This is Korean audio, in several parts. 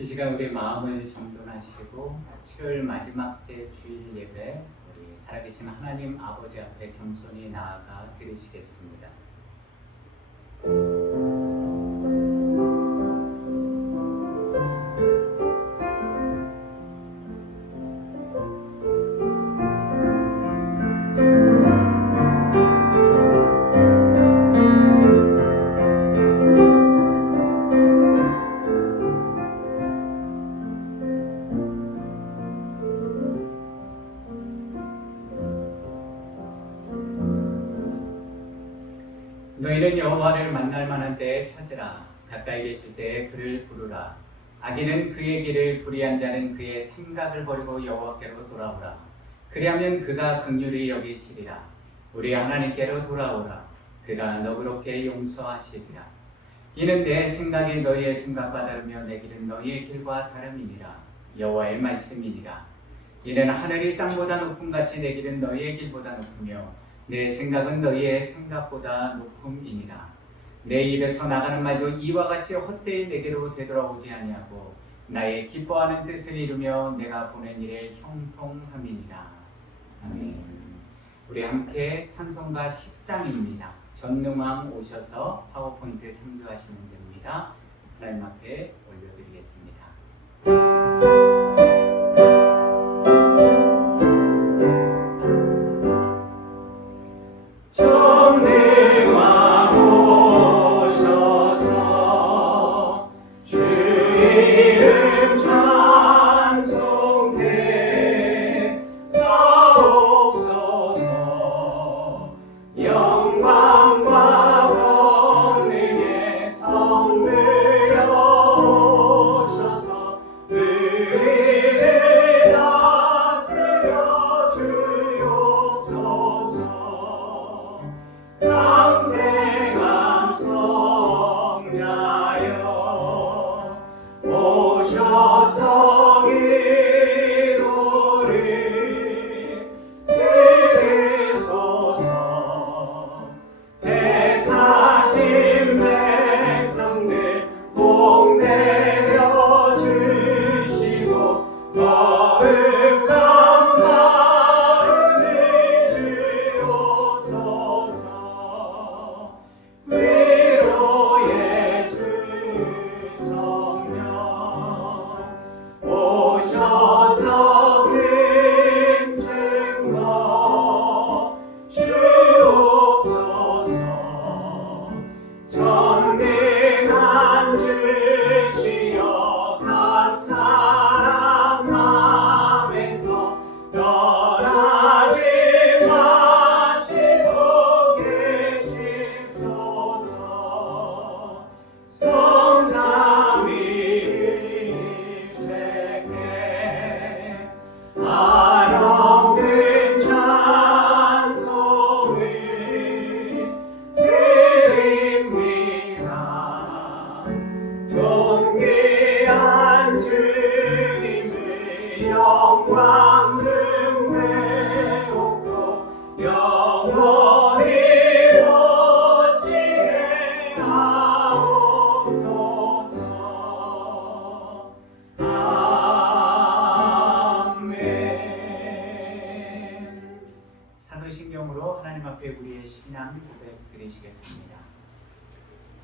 이 시간 우리 마음을 정돈하시고 7월 마지막째 주일 예배 우리 살아계신 하나님 아버지 앞에 겸손히 나아가 드리시겠습니다. 너희는 여호와를 만날 만한 때에 찾으라. 가까이 계실 때에 그를 부르라. 악인은 그의 길을 불의한 자는 그의 생각을 버리고 여호와께로 돌아오라. 그리하면 그가 긍휼히 여기시리라. 우리 하나님께로 돌아오라. 그가 너그럽게 용서하시리라. 이는 내 생각이 너희의 생각과 다르며 내 길은 너희의 길과 다름이니라. 여호와의 말씀이니라. 이는 하늘이 땅보다 높음같이 내 길은 너희의 길보다 높으며 내 생각은 너희의 생각보다 높음이니라. 내 입에서 나가는 말도 이와 같이 헛되이 내게로 되돌아오지 아니하고 나의 기뻐하는 뜻을 이루며 내가 보낸 일에 형통함이니라. 아멘. 우리 함께 찬송가 10장입니다. 전능왕 오셔서 파워포인트 참조하시면 됩니다. 하나님 앞에 올려드리겠습니다.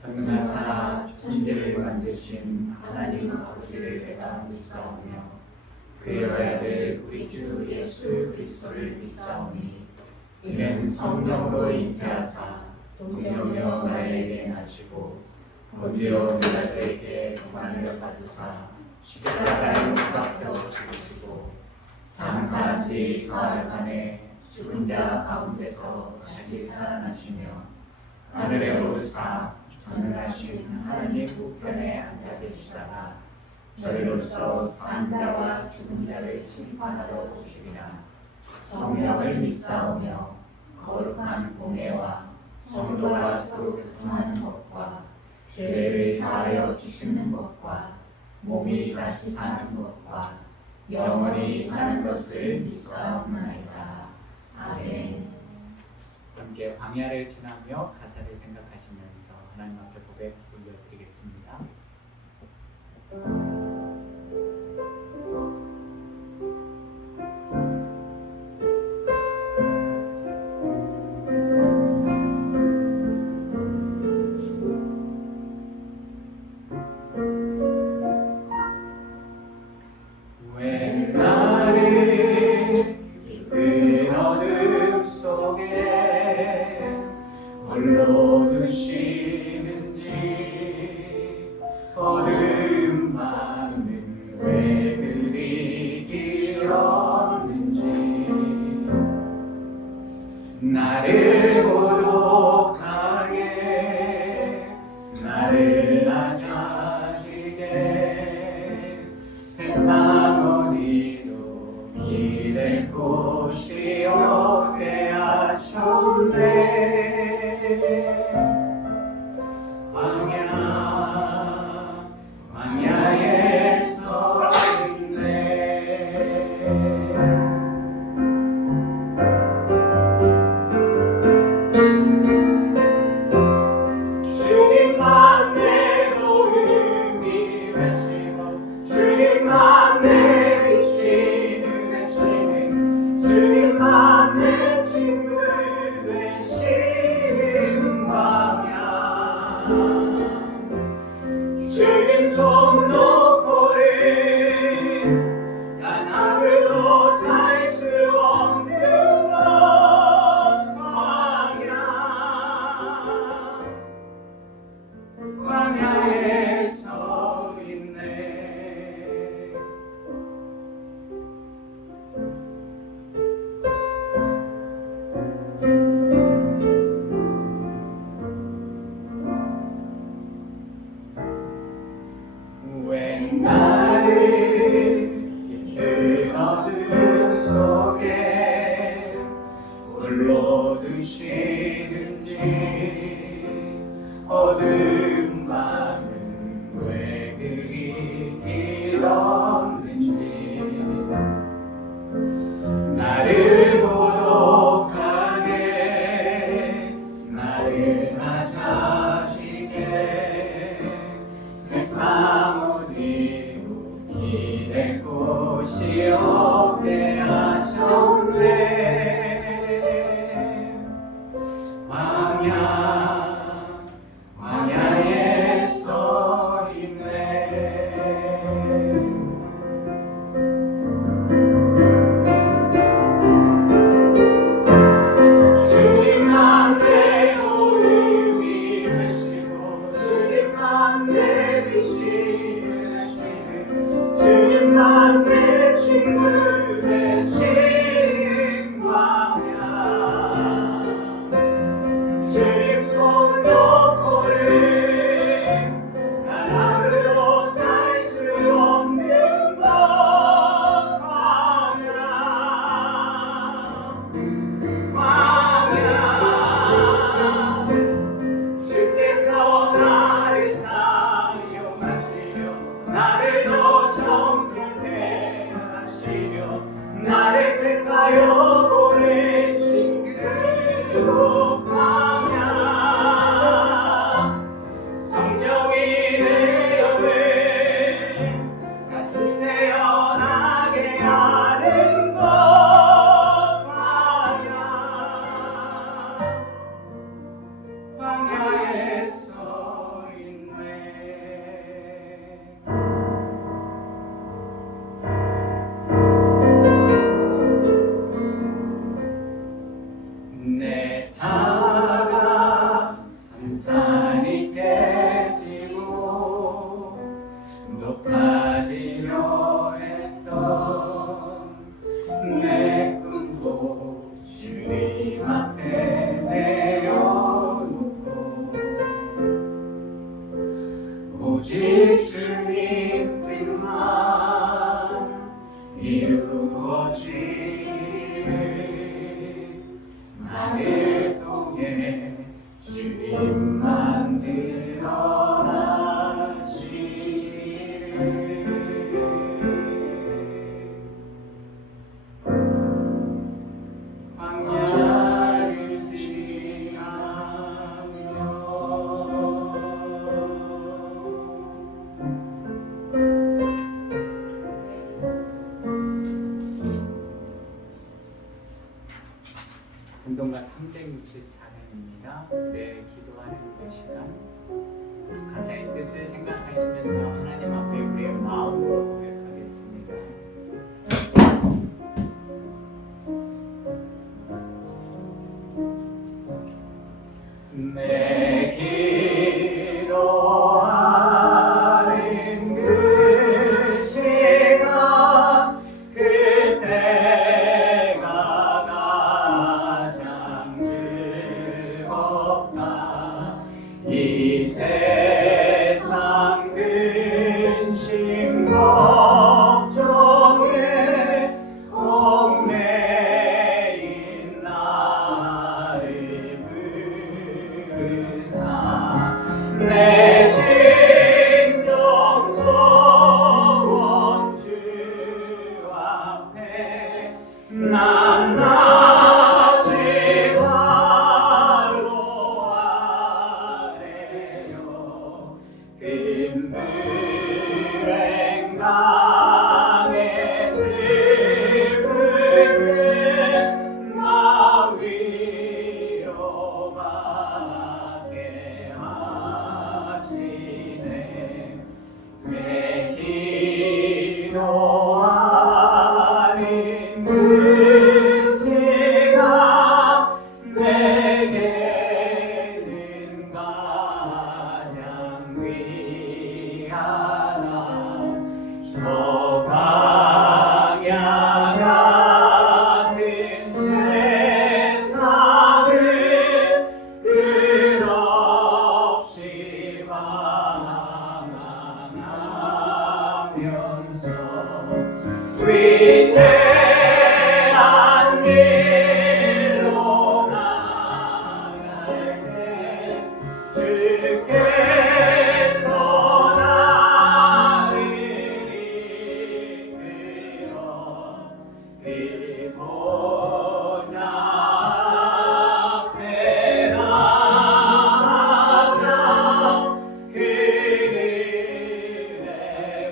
전능하사 천지를 만드신 하나님 아버지를 내가 믿사오며 그의 아들 우리 주 예수 그리스도를 믿사오니 이는 성령으로 잉태하사 동정녀 마리아에게 나시고 본디오 빌라도에게 고난을 받으사 십자가에 못 박혀 죽으시고 장사한 지 사흘 만에 죽은 자 가운데서 다시 살아나시며 하늘에 오르사 전능하신 하나님 우편에 앉아 계시다가 저희로서 산 자와 죽은 자를 심판하러 오시리라. 성령을 믿사오며 거룩한 공예와 성도와 서로 교통하는 것과 죄를 사하여 지시는 것과 몸이 다시 사는 것과 영원히 사는 것을 믿사옵나이다. 아멘. 함께 광야를 지나며 가사를 생각하시면서 하나님 앞에 고백 올려드리겠습니다. 홀로 두시는지 어두운 밤은 왜 그리 길었는지 나를 고독하게 나를 낮아지게 세상 어디도 기댈 곳이 없게 하셨네. 광야에 서 있네. 주님만 내 도움이 되시고 주님만 내 빛이 되시는 주님만 내 친구 되시는 광야 주님 손 놓고는 단 하루도 살 수 없는 것 광야에 서 있네. 왜 나를 깊은 어둠 속에 홀로 두시는지 어두운 밤은 왜 그리 길었는지 나를 고독하게 나를 낮아지게 세상 어디로 기댈 곳이 없게 하셨네. 광야에 서 있네. 주님만 내 도움이 되시고 주님만 내 빛이 되시는 주님만 내 친구 되신 광야 주님 손 놓고는 단 하루도 살 수 없는 것 광야 주께서 나를 사용하시려 나를 더 정결케 하시려 나를 택하여 보내신 그곳 광야 성령이 내 영을 같이 태어나게 하는 것 광야에 서 있네. 내 차가 산산이 깨지고 높아지려 했던 내 꿈도 주님 앞에 내려놓고 오직 주님 뜻만 이루어지네. 나를 통해 주님만 드러나시네. 광야를 지나며 성경가 364편입니다. 네, 기도하는 그 시간 가사의 뜻을 생각하시면서 하나님 앞에 우리의 마음으로 고백하겠습니다. 내 즐겁다. 이 세상 근심 걱정에 얽매인 나를 부르사 내 진정 소원 주 앞에 난 낮이 바로 아래요 빈불행 강에 슬플 나 위로받게 하시네 내 기도 아닌 그 시간 내게는 가장 위하다 저 광야 같은 세상을 끝없이 방황하면서 위대한 길로 나갈 때 주께서 나를 이끌어 비보자 앞에 나아가 그를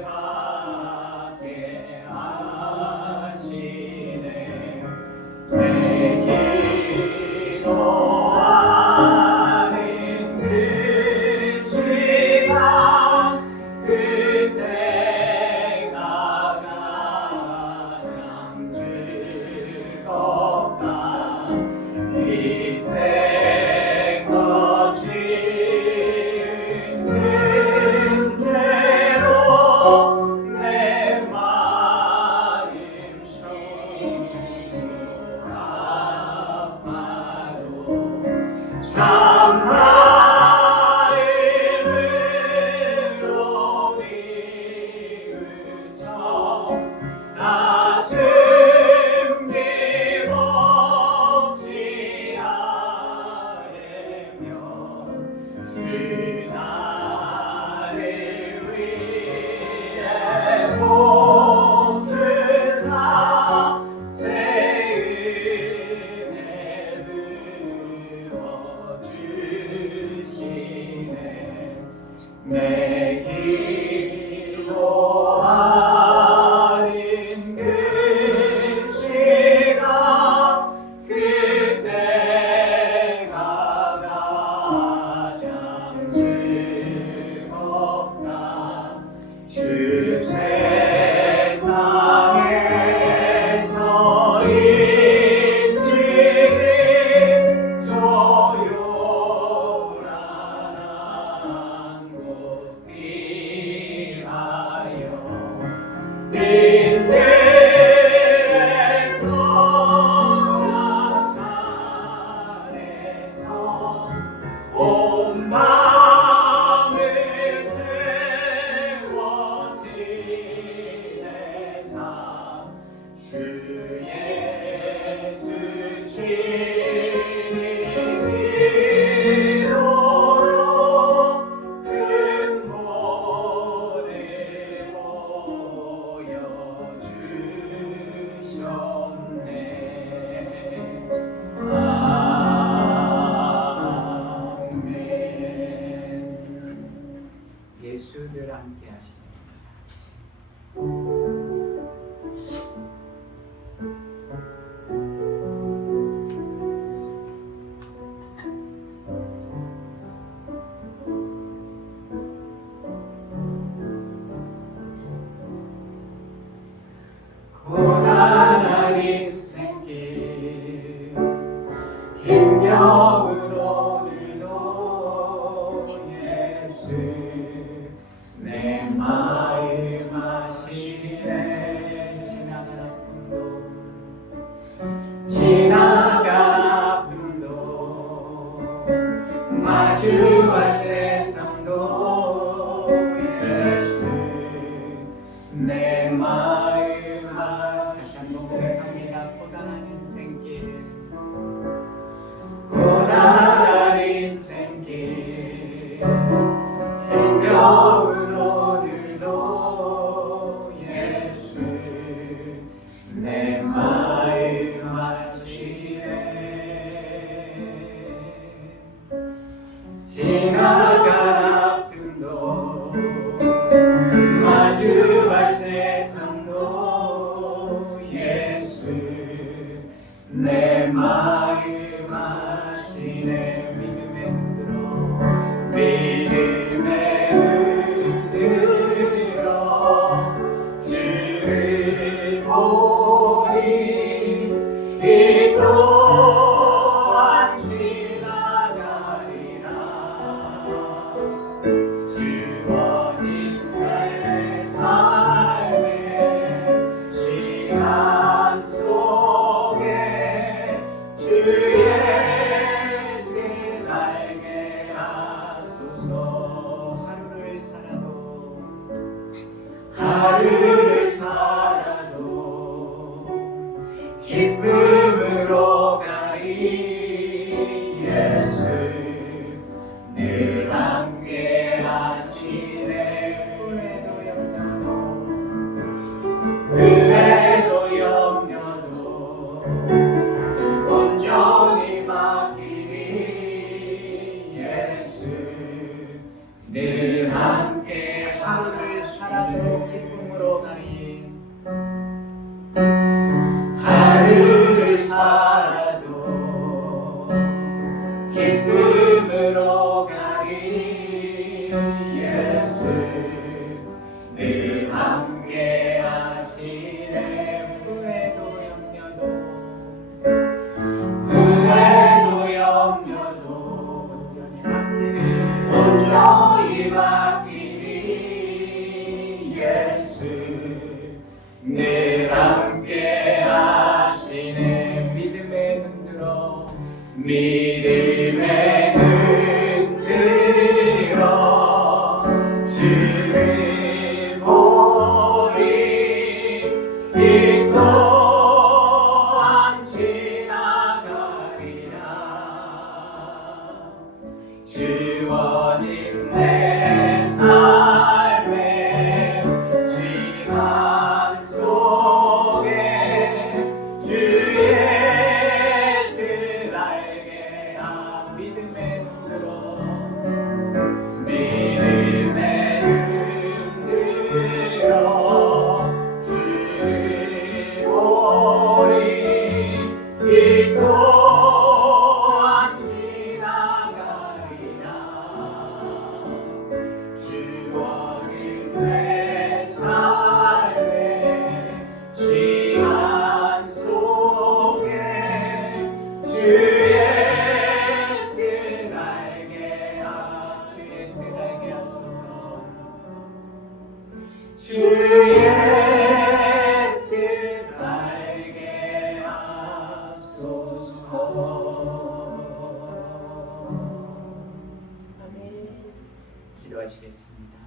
받게 하시네 내 기도 아닌 그 시간 그때가 가장 즐겁다 이때 거친 근죄로 내 마음 시고 아파도 참마음으로 뉘우쳐 나 숨김없이 아뢰며 주 나를 위해 보주사 새 은혜 부어주시네 내 기도 아닌 그 시간 그때가 가장 즐겁다 주 세상에서 일찍이 조용한 곳 마주할 세상도 예수 내 마음 다시 한번 고백합니다. 고단한 인생길 고단한 인생길 힘겨운 오늘도 예수 내 마음 아시네 지나간 아픔도 마주할 세상도 예수 내 마음 아시네 믿음에 흔들어 믿음에 흔들어 주를 보니 이 또한 지나가리라 주어진 내 삶의 시간 속에 주의 뜻 알게 하소서 하루를 살아도 기쁨으로 가리 예수 늘 함께 하시네 후회도 염려도 온전히 맡기리 예수 늘 함께 하루를 살아도 기쁨으로 가리 하루를 살아도 기쁨으로 가리 예수 늘 함께 하시네 후회도 염려도 온전히 맡기리 예수 늘 함께 하시네 믿음에 흔들어 주를 보리 이 또한 지나가리라 주어진 내 삶의 시간 속에 주의 뜻 알게 하 믿음에 흔들어 주를 보리 이 또한 지나가리라 주어진 내 삶의 시간 속에 주의 뜻 알게 하소서 주의 뜻 알게 하소서 기도하시겠습니다.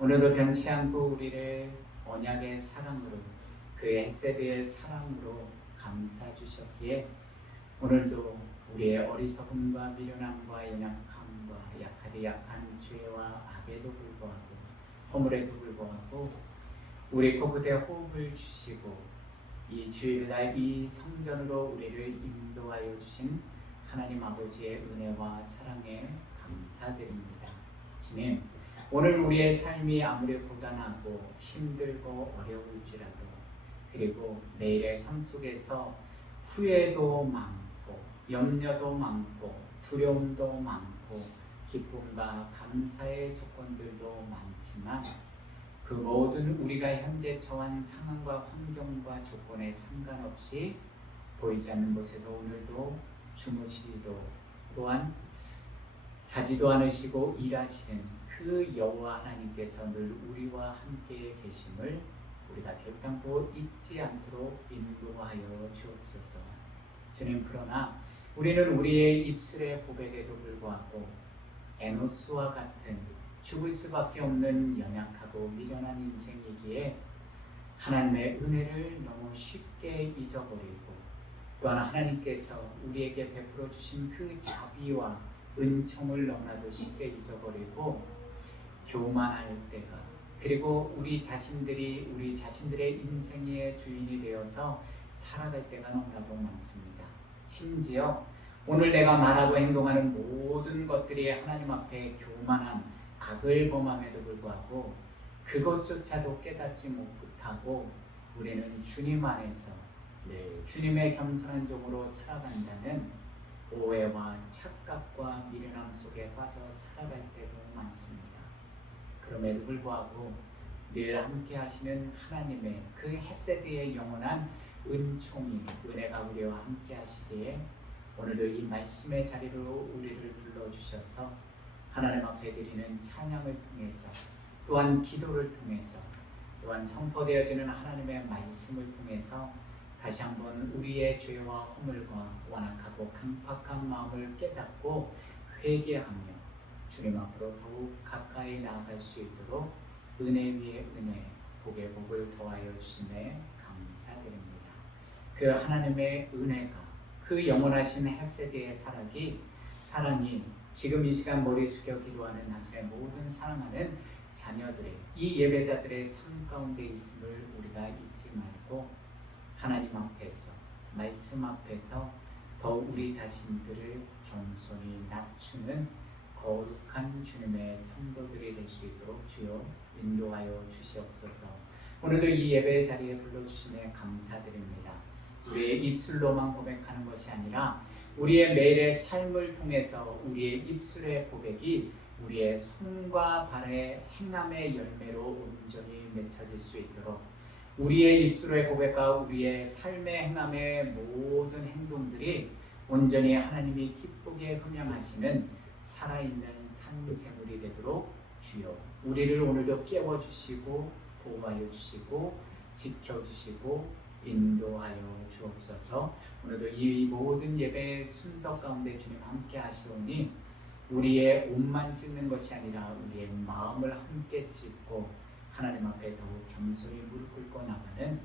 오늘도 변치 않고 우리를 언약의 사랑으로 그의 헤세드의 사랑으로 감싸 주셨기에 오늘도 우리의 어리석음과 미련함과 연약함과 약하디 약한 죄와 악에도 불구하고 허물에도 불구하고 우리 코끝에 호흡을 주시고 이 주일날 이 성전으로 우리를 인도하여 주신 하나님 아버지의 은혜와 사랑에 감사드립니다. 주님, 오늘 우리의 삶이 아무리 고단하고 힘들고 어려울지라도 그리고 내일의 삶 속에서 후회도 많고 염려도 많고 두려움도 많고 기쁨과 감사의 조건들도 많지만 그 모든 우리가 현재 처한 상황과 환경과 조건에 상관없이 보이지 않는 곳에서 오늘도 주무시기도 또한 자지도 않으시고 일하시는 그 여호와 하나님께서 늘 우리와 함께 계심을 우리가 결단코 잊지 않도록 인도하여 주옵소서. 주님, 그러나 우리는 우리의 입술의 고백에도 불구하고 에노스와 같은 죽을 수밖에 없는 연약하고 미련한 인생이기에 하나님의 은혜를 너무 쉽게 잊어버리고 또한 하나님께서 우리에게 베풀어 주신 그 자비와 은총을 너무나도 쉽게 잊어버리고 교만할 때가, 그리고 우리 자신들이 우리 자신들의 인생의 주인이 되어서 살아갈 때가 너무나도 많습니다. 심지어 오늘 내가 말하고 행동하는 모든 것들이 하나님 앞에 교만한 악을 범함에도 불구하고 그것조차도 깨닫지 못하고 우리는 주님 안에서 늘 주님의 겸손한 종으로 살아간다는 오해와 착각과 미련함 속에 빠져 살아갈 때도 많습니다. 그럼에도 불구하고 늘 함께 하시는 하나님의 그 헤세드의 영원한 은총이, 은혜가 우리와 함께 하시기에 오늘도 이 말씀의 자리로 우리를 불러주셔서 하나님 앞에 드리는 찬양을 통해서, 또한 기도를 통해서, 또한 선포되어지는 하나님의 말씀을 통해서 다시 한번 우리의 죄와 허물과 완악하고 강팍한 마음을 깨닫고 회개하며 주님 앞으로 더욱 가까이 나아갈 수 있도록 은혜 위에 은혜, 복에 복을 더하여 주심에 감사드립니다. 그 하나님의 은혜가, 그 영원하신 헤세드의 사랑이 지금 이 시간 머리 숙여 기도하는 당신의 모든 사랑하는 자녀들의, 이 예배자들의 삶 가운데 있음을 우리가 잊지 말고 하나님 앞에서, 말씀 앞에서 더욱 우리 자신들을 겸손히 낮추는 거룩한 주님의 성도들이 될 수 있도록 주여 인도하여 주시옵소서. 오늘도 이 예배 자리에 불러주심에 감사드립니다. 우리의 입술로만 고백하는 것이 아니라 우리의 매일의 삶을 통해서 우리의 입술의 고백이 우리의 손과 발의 행함의 열매로 온전히 맺혀질 수 있도록 우리의 입술의 고백과 우리의 삶의 행함의 모든 행동들이 온전히 하나님이 기쁘게 흠양하시는 살아있는 산재물이 되도록 주여 우리를 오늘도 깨워주시고 보호하여 주시고 지켜주시고 인도하여 주옵소서. 오늘도 이 모든 예배 순서 가운데 주님 함께 하시오니 우리의 옷만 찢는 것이 아니라 우리의 마음을 함께 찢고 하나님 앞에 더욱 겸손히 무릎 꿇고 나가는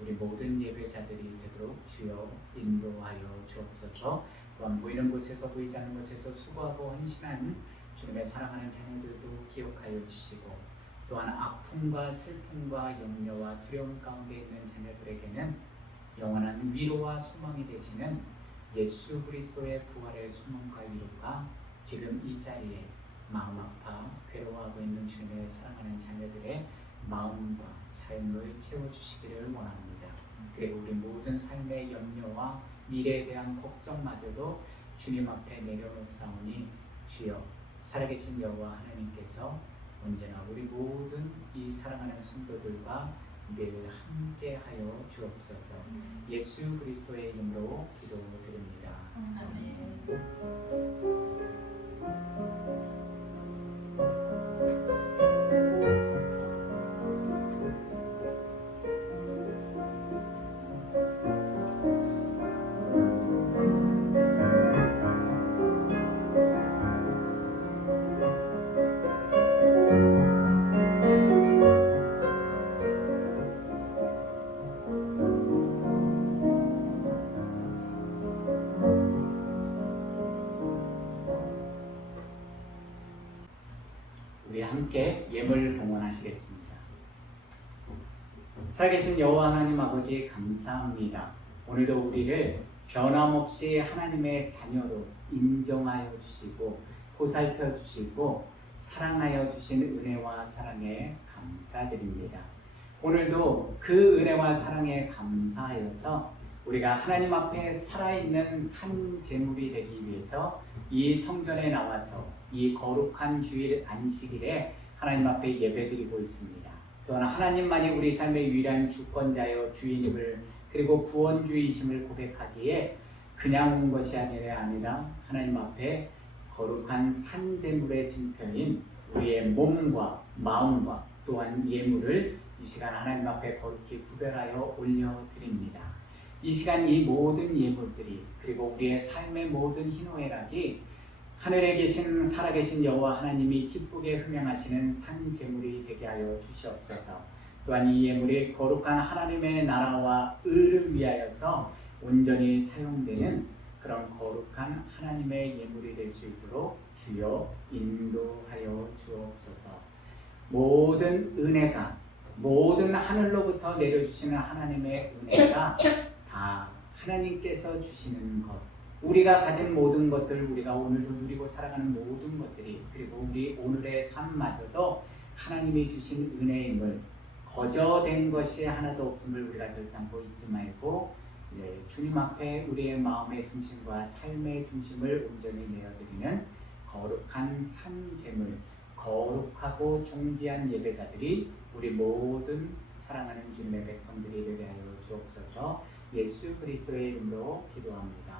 우리 모든 예배자들이 되도록 주여 인도하여 주옵소서. 또한 보이는 곳에서 보이지 않는 곳에서 수고하고 헌신한 주님의 사랑하는 자녀들도 기억하여 주시고, 또한 아픔과 슬픔과 염려와 두려움 가운데 있는 자녀들에게는 영원한 위로와 소망이 되시는 예수 그리스도의 부활의 소망과 위로가 지금 이 자리에 마음 아파 괴로워하고 있는 주님의 사랑하는 자녀들의 마음과 삶을 채워주시기를 원합니다. 그리고 우리 모든 삶의 염려와 미래에 대한 걱정마저도 주님 앞에 내려놓사오니 주여 살아계신 여호와 하나님께서 언제나 우리 모든 이 사랑하는 성도들과 늘 함께하여 주옵소서. 예수 그리스도의 이름으로 기도드립니다. 아멘. 우리 함께 예물 봉헌하시겠습니다. 살아계신 여호와 하나님 아버지 감사합니다. 오늘도 우리를 변함없이 하나님의 자녀로 인정하여 주시고 보살펴 주시고 사랑하여 주신 은혜와 사랑에 감사드립니다. 오늘도 그 은혜와 사랑에 감사하여서 우리가 하나님 앞에 살아있는 산 제물이 되기 위해서 이 성전에 나와서 이 거룩한 주일 안식일에 하나님 앞에 예배드리고 있습니다. 또한 하나님만이 우리 삶의 유일한 주권자여 주인임을, 그리고 구원주이심을 고백하기에 그냥 온 것이 아니라 하나님 앞에 거룩한 산제물의 증표인 우리의 몸과 마음과 또한 예물을 이 시간 하나님 앞에 거룩히 구별하여 올려드립니다. 이 시간 이 모든 예물들이 그리고 우리의 삶의 모든 희노애락이 하늘에 계신 살아계신 여호와 하나님이 기쁘게 흠양하시는 산 제물이 되게 하여 주시옵소서. 또한 이 예물이 거룩한 하나님의 나라와 의를 위하여서 온전히 사용되는 그런 거룩한 하나님의 예물이 될 수 있도록 주여 인도하여 주옵소서. 모든 은혜가 모든 하늘로부터 내려주시는 하나님의 은혜가 다 하나님께서 주시는 것, 우리가 가진 모든 것들, 우리가 오늘도 누리고 살아가는 모든 것들이, 그리고 우리 오늘의 삶마저도 하나님이 주신 은혜임을, 거저된 것이 하나도 없음을 우리가 결단코 잊지 말고 주님 앞에 우리의 마음의 중심과 삶의 중심을 온전히 내어드리는 거룩한 산제물, 거룩하고 존귀한 예배자들이 우리 모든 사랑하는 주님의 백성들이 되게 하여 주옵소서. 예수 그리스도의 이름으로 기도합니다.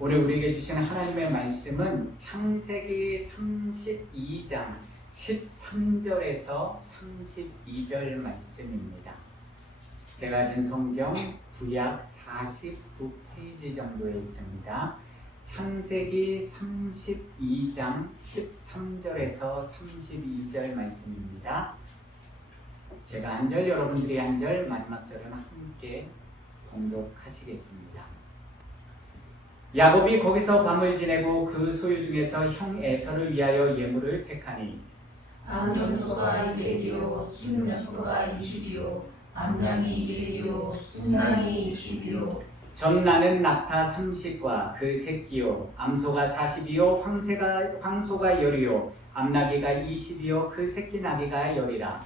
오늘 우리에게 주신 하나님의 말씀은 창세기 32장 13절에서 32절 말씀입니다. 제가 가진 성경 구약 49페이지 정도에 있습니다. 창세기 32장 13절에서 32절 말씀입니다. 제가 한 절, 여러분들이 한 절, 마지막 절은 함께 봉독하시겠습니다. 야곱이 거기서 밤을 지내고 그 소유 중에서 형 에서를 위하여 예물을 택하니 암염소가 200이요 순염소가 20이요 암양이 200이요 순양이 20이요 전나는 낙타 30과 그 새끼요 암소가 40이요 황소가 10이요 암나귀가 20이요 그 새끼 나귀가 10이라.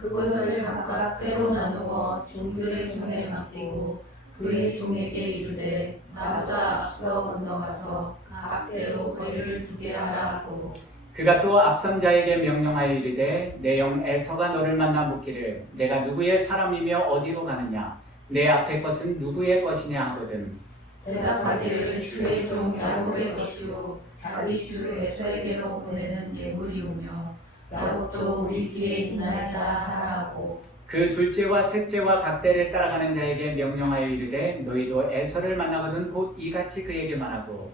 그것을 각각 때로 나누어 종들의 손에 맡기고 그의 종에게 이르되 나보다 앞서 건너가서 각 때로 거리를 두게 하라 하고 그가 또 앞선 자에게 명령하여 이르되 내 형 에서가 너를 만나 묻기를 내가 누구의 사람이며 어디로 가느냐 내 앞에 것은 누구의 것이냐 하거든. 대답하기를 주의 종 야곱의 것이요 자기 주 에서에게로 보내는 예물이오며 야곱도 우리 뒤에 있나이다 하라 하고 그 둘째와 셋째와 각대를 따라가는 자에게 명령하여 이르되 너희도 에서를 만나거든 곧 이같이 그에게 말하고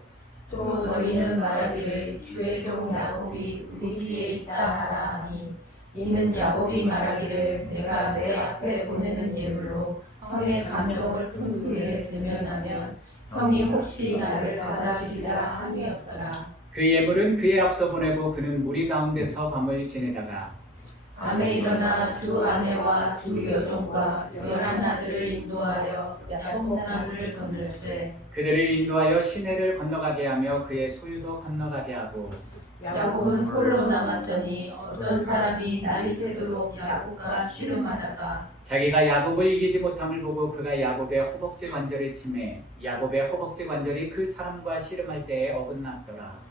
또 너희는 말하기를 주의 종 야곱이 우리 뒤에 있다 하라 하니 이는 야곱이 말하기를 내가 내 앞에 보내는 예물로 형의 감정을 푼 후에 되면하면 형이 혹시 나를 받아주리라 함이었더라. 그 예물은 그의 앞서 보내고 그는 무리 가운데서 밤을 지내다가 밤에 일어나 두 아내와 두 여종과 11아들을 인도하여 야복나루를 건널세 그들을 인도하여 시내를 건너가게 하며 그의 소유도 건너가게 하고 야곱은 홀로 남았더니 어떤 사람이 날이 새도록 야곱과 씨름하다가 자기가 야곱을 이기지 못함을 보고 그가 야곱의 허벅지 관절을 치매 야곱의 허벅지 관절이 그 사람과 씨름할 때에 어긋났더라.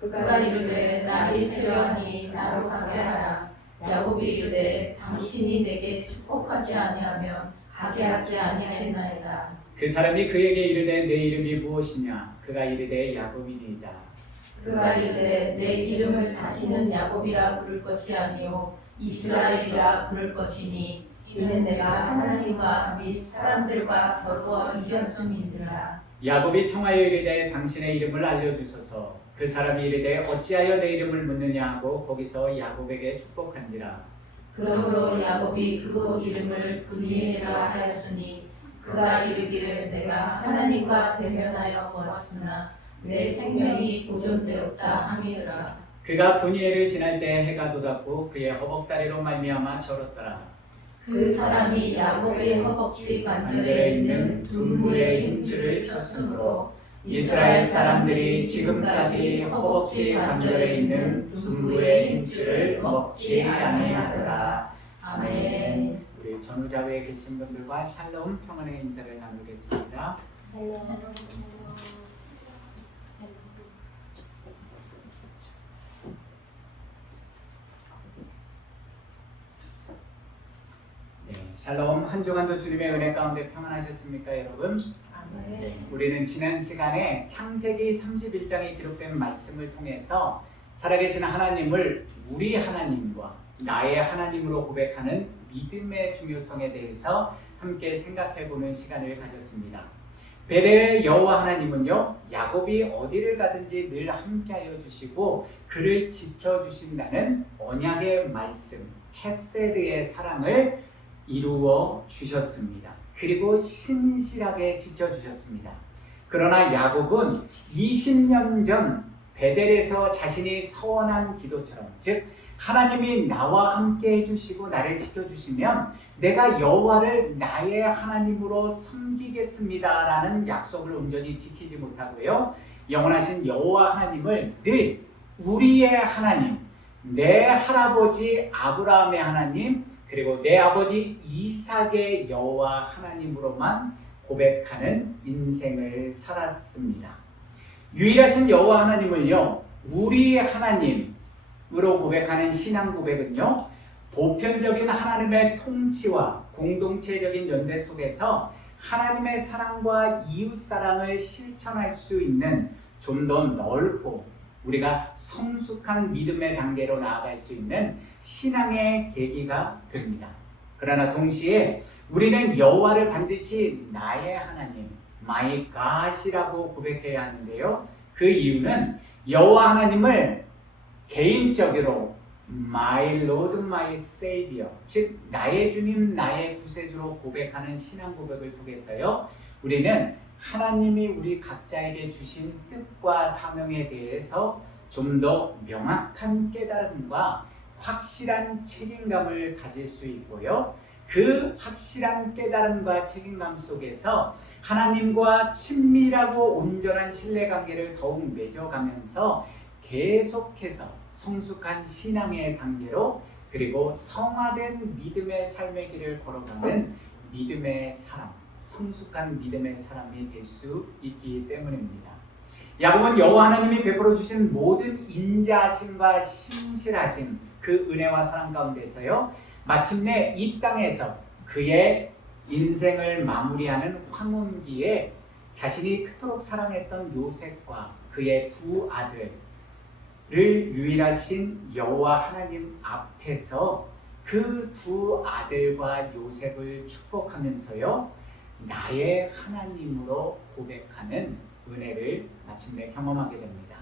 그가 이르되 날이 새려하니 나로 가게 하라. 야곱이 이르되 당신이 내게 축복하지 아니하면 가게 하지 아니하리나이다. 그 사람이 그에게 이르되 내 이름이 무엇이냐 그가 이르되 야곱이니이다. 그가 이르되 내 이름을 다시는 야곱이라 부를 것이 아니요 이스라엘이라 부를 것이니 이는 내가 하나님과 및 사람들과 겨루어 이겼음이니라. 야곱이 청하여 이르되 당신의 이름을 알려주소서. 그 사람이 이르되 어찌하여 내 이름을 묻느냐 하고 거기서 야곱에게 축복한지라. 그러므로 야곱이 그곳 이름을 브니엘이라 하였으니 그가 이르기를 내가 하나님과 대면하여 보았으나 내 생명이 보존되었다 함이더라. 그가 브니엘을 지날 때 해가 돋았고 그의 허벅다리로 말미암아 절었더라. 그 사람이 야곱의 허벅지 관절에 있는 둔물의 힘줄을 쳤으므로 이스라엘 사람들이 지금까지 허벅지 관절에 있는 둔물의 힘줄을 먹지 아니하더라. 아멘. 우리 전후좌우에 계신 분들과 샬롬 평안의 인사를 나누겠습니다. 샬롬. 한 주간도 주님의 은혜 가운데 평안하셨습니까, 여러분? 우리는 지난 시간에 창세기 31장에 기록된 말씀을 통해서 살아계신 하나님을 우리 하나님과 나의 하나님으로 고백하는 믿음의 중요성에 대해서 함께 생각해보는 시간을 가졌습니다. 베델의 여호와 하나님은요, 야곱이 어디를 가든지 늘 함께하여 주시고 그를 지켜주신다는 언약의 말씀, 헤세드의 사랑을 이루어 주셨습니다. 그리고 신실하게 지켜주셨습니다. 그러나 야곱은 20년 전 베델에서 자신이 서원한 기도처럼, 즉 하나님이 나와 함께 해주시고 나를 지켜주시면 내가 여호와를 나의 하나님으로 섬기겠습니다 라는 약속을 온전히 지키지 못하고요, 영원하신 여호와 하나님을 늘 우리의 하나님, 내 할아버지 아브라함의 하나님, 그리고 내 아버지 이삭의 여호와 하나님으로만 고백하는 인생을 살았습니다. 유일하신 여호와 하나님을요, 우리의 하나님으로 고백하는 신앙 고백은요, 보편적인 하나님의 통치와 공동체적인 연대 속에서 하나님의 사랑과 이웃 사랑을 실천할 수 있는 좀 더 넓고 우리가 성숙한 믿음의 단계로 나아갈 수 있는 신앙의 계기가 됩니다. 그러나 동시에 우리는 여호와를 반드시 나의 하나님, my God이라고 고백해야 하는데요. 그 이유는 여호와 하나님을 개인적으로 my Lord, my Savior, 즉 나의 주님, 나의 구세주로 고백하는 신앙 고백을 통해서요, 우리는 하나님이 우리 각자에게 주신 뜻과 사명에 대해서 좀 더 명확한 깨달음과 확실한 책임감을 가질 수 있고요, 그 확실한 깨달음과 책임감 속에서 하나님과 친밀하고 온전한 신뢰관계를 더욱 맺어가면서 계속해서 성숙한 신앙의 단계로, 그리고 성화된 믿음의 삶의 길을 걸어가는 믿음의 사람, 성숙한 믿음의 사람이 될 수 있기 때문입니다. 야곱은 여호와 하나님이 베풀어 주신 모든 인자하심과 신실하심, 그 은혜와 사랑 가운데서요, 마침내 이 땅에서 그의 인생을 마무리하는 황혼기에 자신이 그토록 사랑했던 요셉과 그의 두 아들을 유일하신 여호와 하나님 앞에서 그 두 아들과 요셉을 축복하면서요, 나의 하나님으로 고백하는 은혜를 마침내 경험하게 됩니다.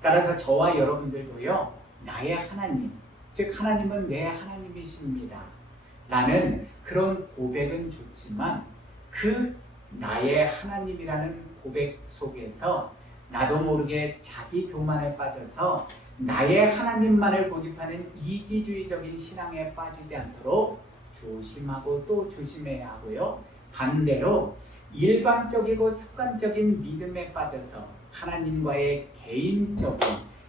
따라서 저와 여러분들도요, 나의 하나님, 즉 하나님은 내 하나님이십니다 라는 그런 고백은 좋지만, 그 나의 하나님이라는 고백 속에서 나도 모르게 자기 교만에 빠져서 나의 하나님만을 고집하는 이기주의적인 신앙에 빠지지 않도록 조심하고 또 조심해야 하고요, 반대로 일반적이고 습관적인 믿음에 빠져서 하나님과의 개인적인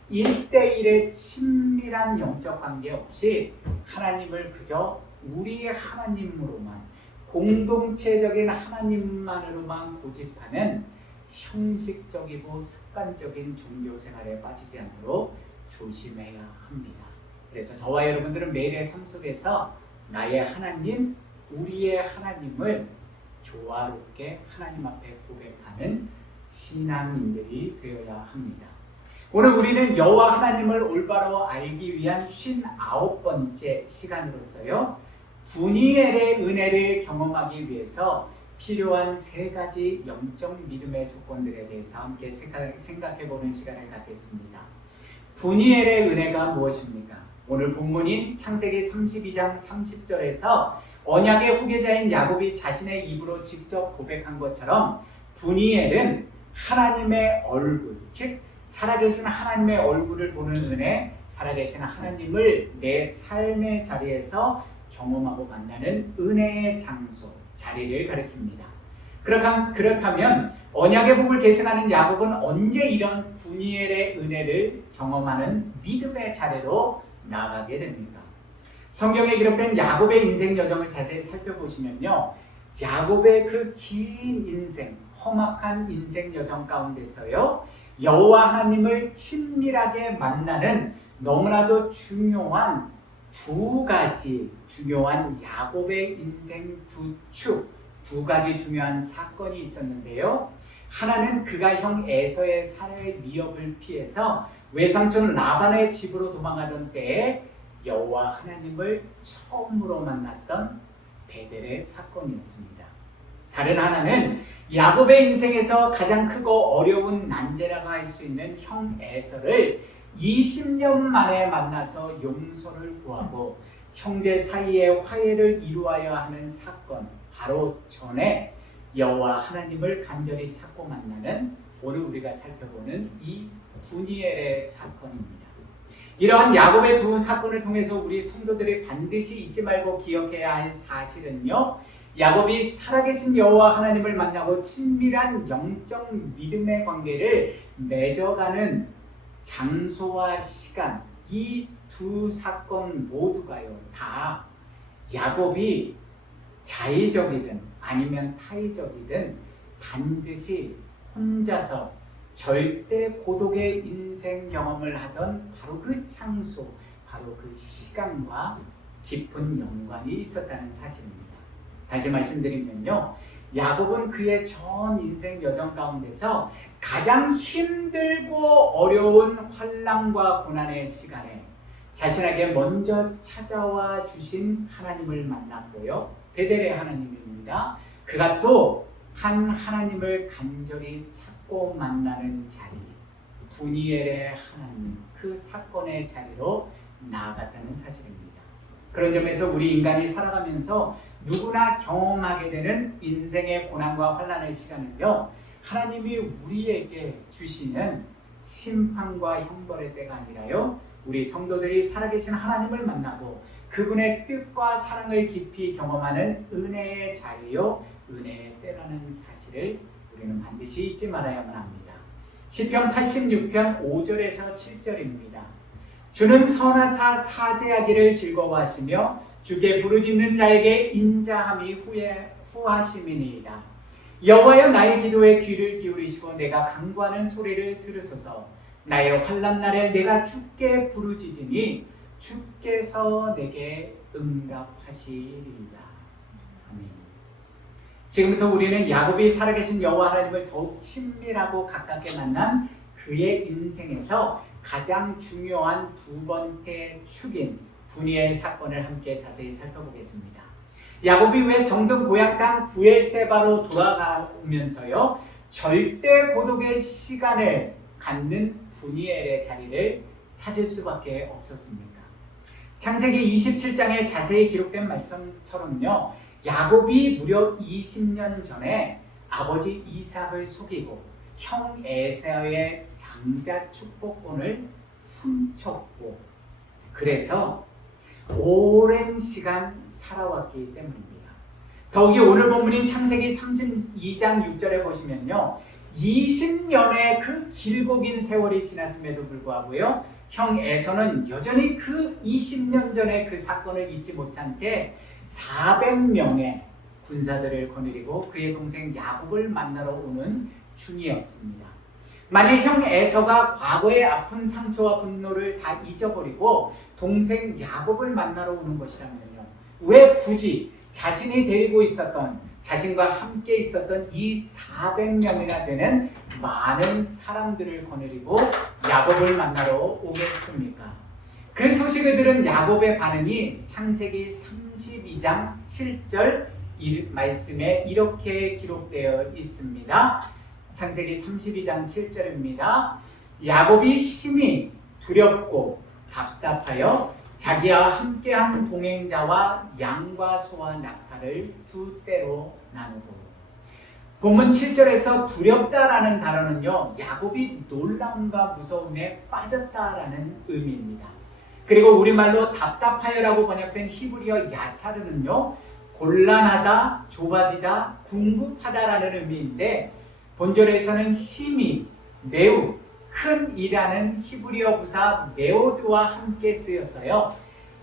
1대1의 친밀한 영적 관계 없이 하나님을 그저 우리의 하나님으로만, 공동체적인 하나님만으로만 고집하는 형식적이고 습관적인 종교 생활에 빠지지 않도록 조심해야 합니다. 그래서 저와 여러분들은 매일의 삶 속에서 나의 하나님, 우리의 하나님을 조화롭게 하나님 앞에 고백하는 신앙인들이 되어야 합니다. 오늘 우리는 여호와 하나님을 올바로 알기 위한 59번째 시간으로서요, 분이엘의 은혜를 경험하기 위해서 필요한 세 가지 영적 믿음의 조건들에 대해서 함께 생각해보는 시간을 갖겠습니다. 분이엘의 은혜가 무엇입니까? 오늘 본문인 창세기 32장 30절에서 언약의 후계자인 야곱이 자신의 입으로 직접 고백한 것처럼 분이엘은 하나님의 얼굴, 즉 살아계신 하나님의 얼굴을 보는 은혜, 살아계신 하나님을 내 삶의 자리에서 경험하고 만나는 은혜의 장소, 자리를 가리킵니다. 그렇다면 언약의 복을 계승하는 야곱은 언제 이런 분이엘의 은혜를 경험하는 믿음의 자리로 나아가게 됩니까? 성경에 기록된 야곱의 인생 여정을 자세히 살펴보시면요, 야곱의 그 긴 인생, 험악한 인생 여정 가운데서요, 여호와 하나님을 친밀하게 만나는 너무나도 중요한 두 가지 중요한 야곱의 인생 두 가지 중요한 사건이 있었는데요. 하나는 그가 형 에서의 살해의 위협을 피해서 외삼촌 라반의 집으로 도망가던 때에 여호와 하나님을 처음으로 만났던 베델의 사건이었습니다. 다른 하나는 야곱의 인생에서 가장 크고 어려운 난제라고 할 수 있는 형 에서를 20년 만에 만나서 용서를 구하고 형제 사이의 화해를 이루어야 하는 사건, 바로 전에 여호와 하나님을 간절히 찾고 만나는 오늘 우리가 살펴보는 이 분이엘의 사건입니다. 이러한 야곱의 두 사건을 통해서 우리 성도들이 반드시 잊지 말고 기억해야 할 사실은요, 야곱이 살아계신 여호와 하나님을 만나고 친밀한 영적 믿음의 관계를 맺어가는 장소와 시간, 이 두 사건 모두가요, 다 야곱이 자의적이든 아니면 타의적이든 반드시 혼자서 절대 고독의 인생 경험을 하던 바로 그 장소, 바로 그 시간과 깊은 연관이 있었다는 사실입니다. 다시 말씀드리면요, 야곱은 그의 전 인생 여정 가운데서 가장 힘들고 어려운 환난과 고난의 시간에 자신에게 먼저 찾아와 주신 하나님을 만났고요, 베델의 하나님입니다. 그가 또 한 하나님을 간절히 찾고 만나는 자리, 분이엘의 하나님, 그 사건의 자리로 나아갔다는 사실입니다. 그런 점에서 우리 인간이 살아가면서 누구나 경험하게 되는 인생의 고난과 환난의 시간은요, 하나님이 우리에게 주시는 심판과 형벌의 때가 아니라요, 우리 성도들이 살아계신 하나님을 만나고 그분의 뜻과 사랑을 깊이 경험하는 은혜의 자리요, 은혜의 때라는 사실을 우리는 반드시 잊지 말아야만 합니다. 시편 86편 5절에서 7절입니다. 주는 선하사 사죄하기를 즐거워하시며 주께 부르짖는 자에게 인자함이 후하심이니이다. 여호와여, 나의 기도에 귀를 기울이시고 내가 간구하는 소리를 들으소서. 나의 환난 날에 내가 주께 부르짖으니 주께서 내게 응답하시리이다. 아멘. 지금부터 우리는 야곱이 살아계신 여호와 하나님을 더욱 친밀하고 가깝게 만난 그의 인생에서 가장 중요한 두 번째 축인 분이엘 사건을 함께 자세히 살펴보겠습니다. 야곱이 왜 정든 고향 땅 브엘세바로 돌아가면서요, 절대 고독의 시간을 갖는 분이엘의 자리를 찾을 수밖에 없었습니까? 창세기 27장에 자세히 기록된 말씀처럼요, 야곱이 무려 20년 전에 아버지 이삭을 속이고 형 에사의 장자 축복권을 훔쳤고, 그래서 오랜 시간 살아왔기 때문입니다. 더욱이 오늘 본문인 창세기 32장 6절에 보시면요, 20년의 그 길고 긴 세월이 지났음에도 불구하고요, 형 에서는 여전히 그 20년 전의 그 사건을 잊지 못한 채 400명의 군사들을 거느리고 그의 동생 야곱을 만나러 오는 중이었습니다. 만약 형 에서가 과거의 아픈 상처와 분노를 다 잊어버리고 동생 야곱을 만나러 오는 것이라면요, 왜 굳이 자신이 데리고 있었던, 자신과 함께 있었던 이 400명이나 되는 많은 사람들을 거느리고 야곱을 만나러 오겠습니까? 그 소식을 들은 야곱의 반응이 창세기 32장 7절 말씀에 이렇게 기록되어 있습니다. 창세기 32장 7절입니다. 야곱이 심히 두렵고 답답하여 자기와 함께한 동행자와 양과 소와 낙타를 두 떼로 나누고. 본문 7절에서 두렵다라는 단어는요, 야곱이 놀라움과 무서움에 빠졌다라는 의미입니다. 그리고 우리말로 답답하여라고 번역된 히브리어 야차르는요, 곤란하다, 좁아지다, 궁급하다라는 의미인데, 본절에서는 심히, 매우 큰 이라는 히브리어 부사 메오드와 함께 쓰여서요,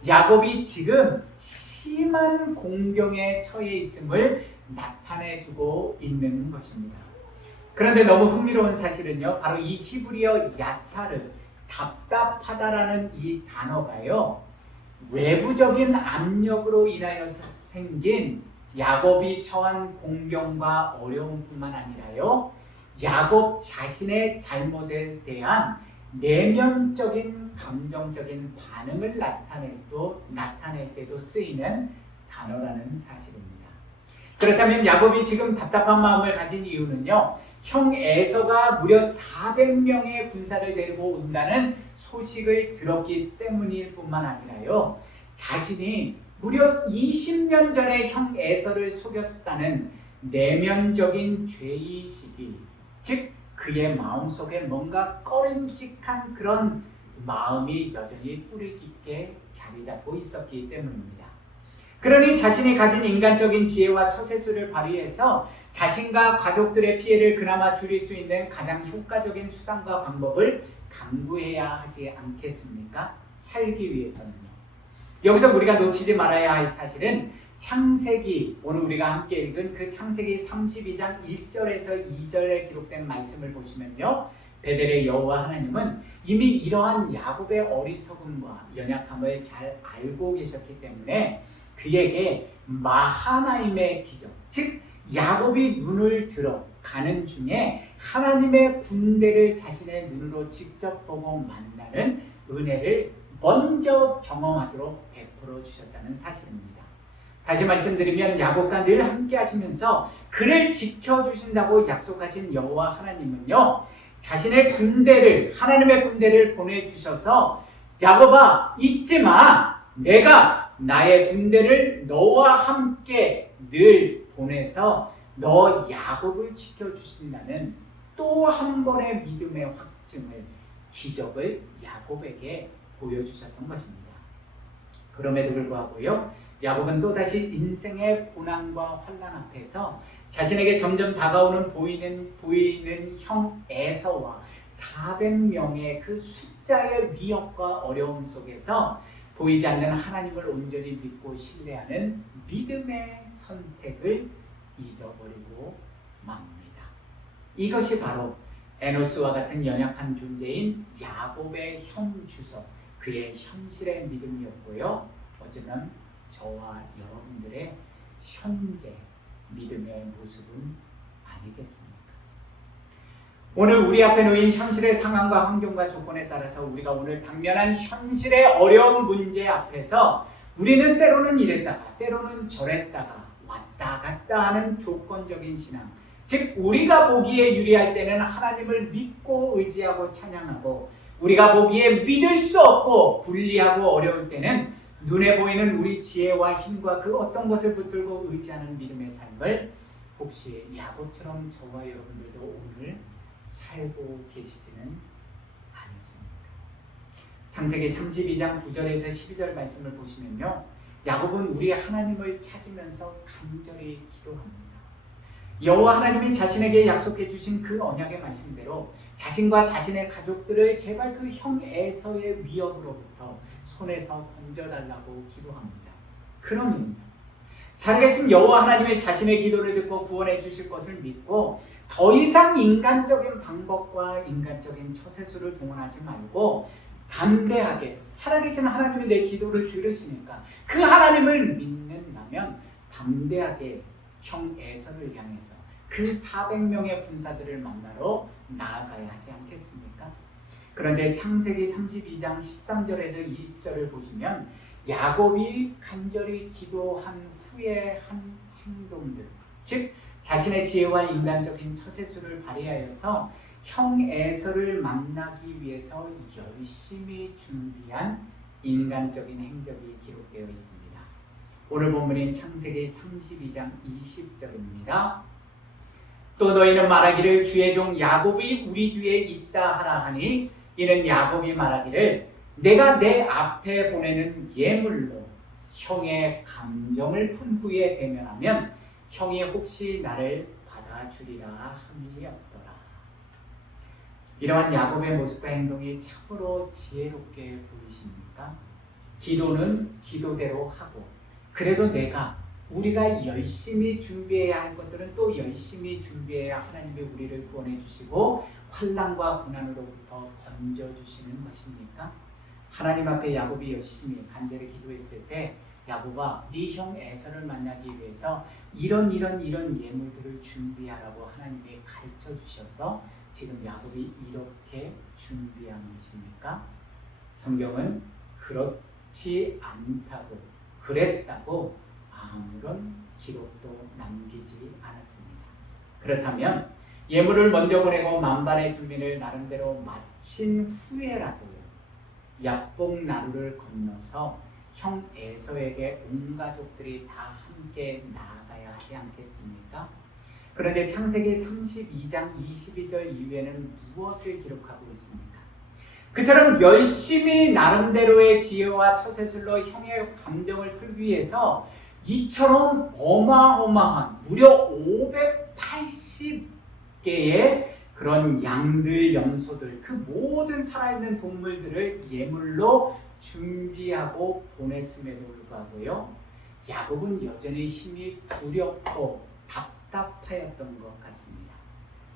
야곱이 지금 심한 공경에 처해 있음을 나타내주고 있는 것입니다. 그런데 너무 흥미로운 사실은요, 바로 이 히브리어 야차르, 답답하다라는 이 단어가요, 외부적인 압력으로 인하여 생긴 야곱이 처한 공경과 어려움뿐만 아니라요, 야곱 자신의 잘못에 대한 내면적인 감정적인 반응을 나타낼 때도 쓰이는 단어라는 사실입니다. 그렇다면 야곱이 지금 답답한 마음을 가진 이유는요, 형 에서가 무려 400명의 군사를 데리고 온다는 소식을 들었기 때문일 뿐만 아니라요, 자신이 무려 20년 전에 형 에서를 속였다는 내면적인 죄의식이, 즉 그의 마음속에 뭔가 꺼림칙한 그런 마음이 여전히 뿌리 깊게 자리 잡고 있었기 때문입니다. 그러니 자신이 가진 인간적인 지혜와 처세술을 발휘해서 자신과 가족들의 피해를 그나마 줄일 수 있는 가장 효과적인 수단과 방법을 강구해야 하지 않겠습니까? 살기 위해서는요. 여기서 우리가 놓치지 말아야 할 사실은 창세기, 오늘 우리가 함께 읽은 그 창세기 32장 1절에서 2절에 기록된 말씀을 보시면요, 베델의 여호와 하나님은 이미 이러한 야곱의 어리석음과 연약함을 잘 알고 계셨기 때문에 그에게 마하나임의 기적, 즉 야곱이 눈을 들어 가는 중에 하나님의 군대를 자신의 눈으로 직접 보고 만나는 은혜를 먼저 경험하도록 베풀어 주셨다는 사실입니다. 다시 말씀드리면 야곱과 늘 함께 하시면서 그를 지켜주신다고 약속하신 여호와 하나님은요, 자신의 군대를, 하나님의 군대를 보내주셔서 야곱아 잊지 마, 내가 나의 군대를 너와 함께 늘 보내서 너 야곱을 지켜주신다는 또 한 번의 믿음의 확증을, 기적을 야곱에게 보여주셨던 것입니다. 그럼에도 불구하고요, 야곱은 또다시 인생의 고난과 환난 앞에서 자신에게 점점 다가오는 보이는 형 에서와 400명의 그 숫자의 위협과 어려움 속에서 보이지 않는 하나님을 온전히 믿고 신뢰하는 믿음의 선택을 잊어버리고 맙니다. 이것이 바로 에노스와 같은 연약한 존재인 야곱의 형 주석, 그의 현실의 믿음이었고요, 어쩌면 저와 여러분들의 현재 믿음의 모습은 아니겠습니까? 오늘 우리 앞에 놓인 현실의 상황과 환경과 조건에 따라서 우리가 오늘 당면한 현실의 어려운 문제 앞에서 우리는 때로는 이랬다가 때로는 저랬다가 왔다 갔다 하는 조건적인 신앙, 즉 우리가 보기에 유리할 때는 하나님을 믿고 의지하고 찬양하고, 우리가 보기에 믿을 수 없고 불리하고 어려울 때는 눈에 보이는 우리 지혜와 힘과 그 어떤 것을 붙들고 의지하는 믿음의 삶을 혹시 야곱처럼 저와 여러분들도 오늘 살고 계시지는 않으십니까? 창세기 32장 9절에서 12절 말씀을 보시면요, 야곱은 우리 하나님을 찾으면서 간절히 기도합니다. 여호와 하나님이 자신에게 약속해 주신 그 언약의 말씀대로 자신과 자신의 가족들을 제발 그 형 에서의 위협으로부터 손에서 건져달라고 기도합니다. 그러면요, 살아계신 여호와 하나님이 자신의 기도를 듣고 구원해 주실 것을 믿고 더 이상 인간적인 방법과 인간적인 처세술을 동원하지 말고 담대하게, 살아계신 하나님이 내 기도를 들으시니까 그 하나님을 믿는다면 담대하게 형 에서를 향해서 그 400명의 군사들을 만나러 나아가야 하지 않겠습니까? 그런데 창세기 32장 13절에서 20절을 보시면 야곱이 간절히 기도한 후에 한 행동들, 즉 자신의 지혜와 인간적인 처세술을 발휘하여서 형 에서를 만나기 위해서 열심히 준비한 인간적인 행적이 기록되어 있습니다. 오늘 본문인 창세기 32장 20절입니다. 또 너희는 말하기를 주의 종 야곱이 우리 뒤에 있다 하라 하니, 이는 야곱이 말하기를 내가 내 앞에 보내는 예물로 형의 감정을 푼 후에 대면하면 형이 혹시 나를 받아주리라 함이었더라. 이러한 야곱의 모습과 행동이 참으로 지혜롭게 보이십니까? 기도는 기도대로 하고, 그래도 우리가 열심히 준비해야 할 것들은 또 열심히 준비해야 하나님이 우리를 구원해 주시고 환난과 고난으로부터 건져 주시는 것입니까? 하나님 앞에 야곱이 열심히 간절히 기도했을 때 야곱아, 네 형 에서를 만나기 위해서 이런 예물들을 준비하라고 하나님이 가르쳐 주셔서 지금 야곱이 이렇게 준비한 것입니까? 성경은 그렇지 않다고, 그랬다고 아무런 기록도 남기지 않았습니다. 그렇다면 예물을 먼저 보내고 만반의 준비를 나름대로 마친 후에라도요, 약복나루를 건너서 형 에서에게 온 가족들이 다 함께 나아가야 하지 않겠습니까? 그런데 창세기 32장 22절 이후에는 무엇을 기록하고 있습니까? 그처럼 열심히 나름대로의 지혜와 처세술로 형의 감정을 풀기 위해서 이처럼 어마어마한 무려 580개의 그런 양들, 염소들, 그 모든 살아있는 동물들을 예물로 준비하고 보냈음에도 불구하고요, 야곱은 여전히 힘이 두렵고 답답하였던 것 같습니다.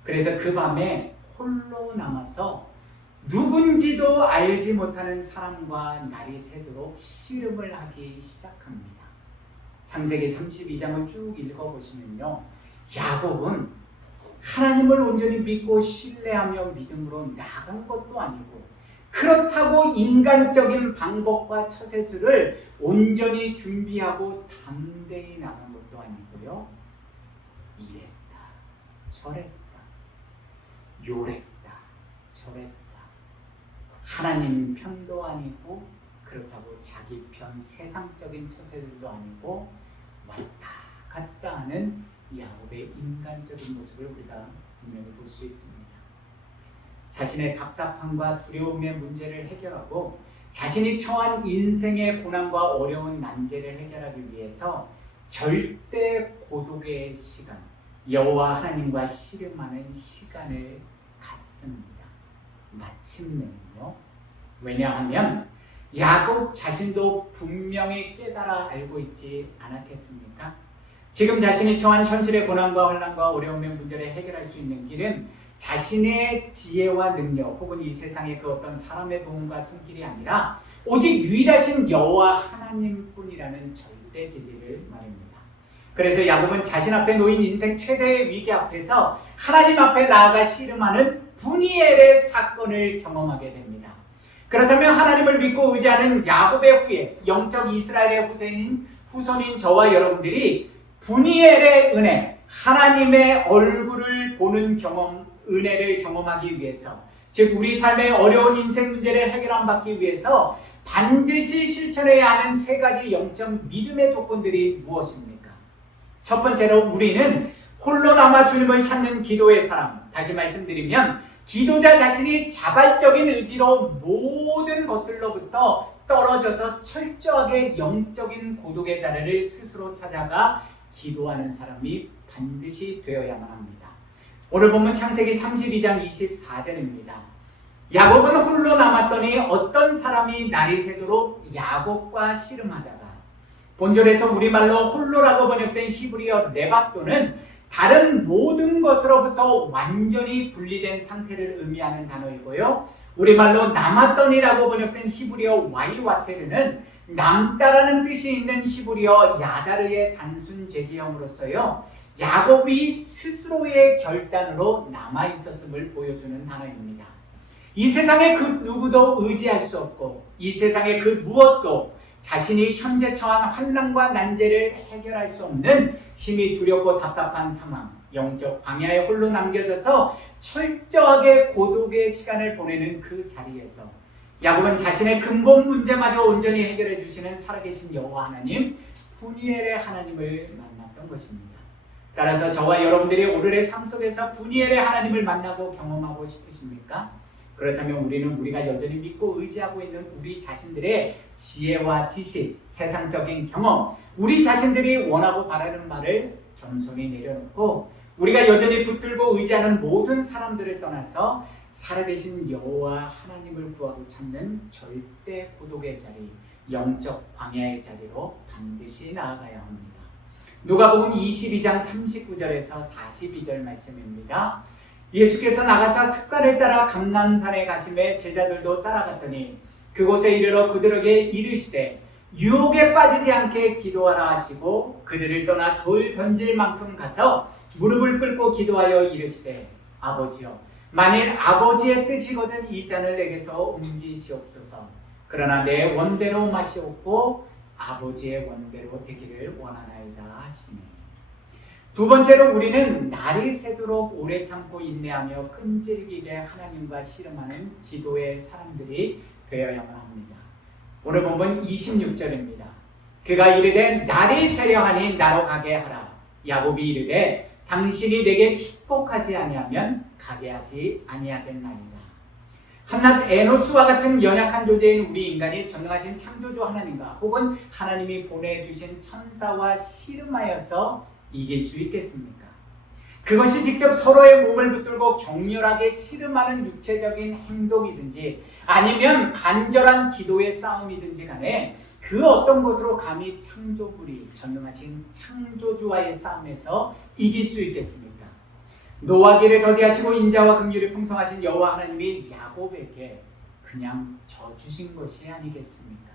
그래서 그 밤에 홀로 남아서 누군지도 알지 못하는 사람과 날이 새도록 씨름을 하기 시작합니다. 창세기 32장을 쭉 읽어보시면요, 야곱은 하나님을 온전히 믿고 신뢰하며 믿음으로 나간 것도 아니고, 그렇다고 인간적인 방법과 처세술을 온전히 준비하고 담대히 나간 것도 아니고요, 이랬다 저랬다 요랬다 저랬다, 하나님 편도 아니고 그렇다고 자기 편 세상적인 처세들도 아니고 왔다 갔다 하는 야곱의 인간적인 모습을 우리가 분명히 볼 수 있습니다. 자신의 답답함과 두려움의 문제를 해결하고 자신이 처한 인생의 고난과 어려운 난제를 해결하기 위해서 절대 고독의 시간, 여호와 하나님과 씨름하는 시간을 갖습니다. 마침내는요. 왜냐하면 야곱 자신도 분명히 깨달아 알고 있지 않았겠습니까? 지금 자신이 처한 현실의 고난과 환난과 어려움의 문제를 해결할 수 있는 길은 자신의 지혜와 능력 혹은 이 세상의 그 어떤 사람의 도움과 손길이 아니라 오직 유일하신 여호와 하나님뿐이라는 절대 진리를 말입니다. 그래서 야곱은 자신 앞에 놓인 인생 최대의 위기 앞에서 하나님 앞에 나아가 씨름하는 분이엘의 사건을 경험하게 됩니다. 그렇다면 하나님을 믿고 의지하는 야곱의 후예, 영적 이스라엘의 후손인 저와 여러분들이 분이엘의 은혜, 하나님의 얼굴을 보는 경험, 은혜를 경험하기 위해서, 즉 우리 삶의 어려운 인생 문제를 해결받기 위해서 반드시 실천해야 하는 세 가지 영적 믿음의 조건들이 무엇입니까? 첫 번째로 우리는 홀로 남아 주님을 찾는 기도의 사람, 다시 말씀드리면 기도자 자신이 자발적인 의지로 모든 것들로부터 떨어져서 철저하게 영적인 고독의 자리를 스스로 찾아가 기도하는 사람이 반드시 되어야만 합니다. 오늘 본문 창세기 32장 24절입니다. 야곱은 홀로 남았더니 어떤 사람이 날이 새도록 야곱과 씨름하다가, 본절에서 우리말로 홀로라고 번역된 히브리어 레박도는 다른 모든 것으로부터 완전히 분리된 상태를 의미하는 단어이고요, 우리말로 남았더니라고 번역된 히브리어 와이와테르는 남다라는 뜻이 있는 히브리어 야다르의 단순 제기형으로서요, 야곱이 스스로의 결단으로 남아있었음을 보여주는 단어입니다. 이 세상에 그 누구도 의지할 수 없고 이 세상에 그 무엇도 자신이 현재 처한 환난과 난제를 해결할 수 없는 힘이 두렵고 답답한 상황, 영적 광야에 홀로 남겨져서 철저하게 고독의 시간을 보내는 그 자리에서 야곱은 자신의 근본 문제마저 온전히 해결해 주시는 살아계신 여호와 하나님, 분이엘의 하나님을 만났던 것입니다. 따라서 저와 여러분들이 오늘의 삶 속에서 분이엘의 하나님을 만나고 경험하고 싶으십니까? 그렇다면 우리는 우리가 여전히 믿고 의지하고 있는 우리 자신들의 지혜와 지식, 세상적인 경험, 우리 자신들이 원하고 바라는 말을 겸손히 내려놓고 우리가 여전히 붙들고 의지하는 모든 사람들을 떠나서 살아계신 여호와 하나님을 구하고 찾는 절대 고독의 자리, 영적 광야의 자리로 반드시 나아가야 합니다. 누가복음 22장 39절에서 42절 말씀입니다. 예수께서 나가사 습관을 따라 감람산에 가심에 제자들도 따라갔더니 그곳에 이르러 그들에게 이르시되 유혹에 빠지지 않게 기도하라 하시고 그들을 떠나 돌 던질 만큼 가서 무릎을 꿇고 기도하여 이르시되 아버지여 만일 아버지의 뜻이거든 이 잔을 내게서 옮기시옵소서. 그러나 내 원대로 마시옵고 아버지의 원대로 되기를 원하나이다 하시니. 두 번째로 우리는 날이 새도록 오래 참고 인내하며 끈질기게 하나님과 씨름하는 기도의 사람들이 되어야만 합니다. 오늘 본문 26절입니다. 그가 이르되 날이 새려하니 나로 가게 하라. 야곱이 이르되 당신이 내게 축복하지 아니하면 가게 하지 아니하겠나이다. 한낱 에노스와 같은 연약한 존재인 우리 인간이 전능하신 창조주 하나님과 혹은 하나님이 보내주신 천사와 씨름하여서 이길 수 있겠습니까? 그것이 직접 서로의 몸을 붙들고 격렬하게 씨름하는 육체적인 행동이든지 아니면 간절한 기도의 싸움이든지 간에 그 어떤 것으로 감히 창조물이 전능하신 창조주와의 싸움에서 이길 수 있겠습니까? 노하기를 더디하시고 인자와 긍휼이 풍성하신 여호와 하나님이 야곱에게 그냥 져주신 것이 아니겠습니까?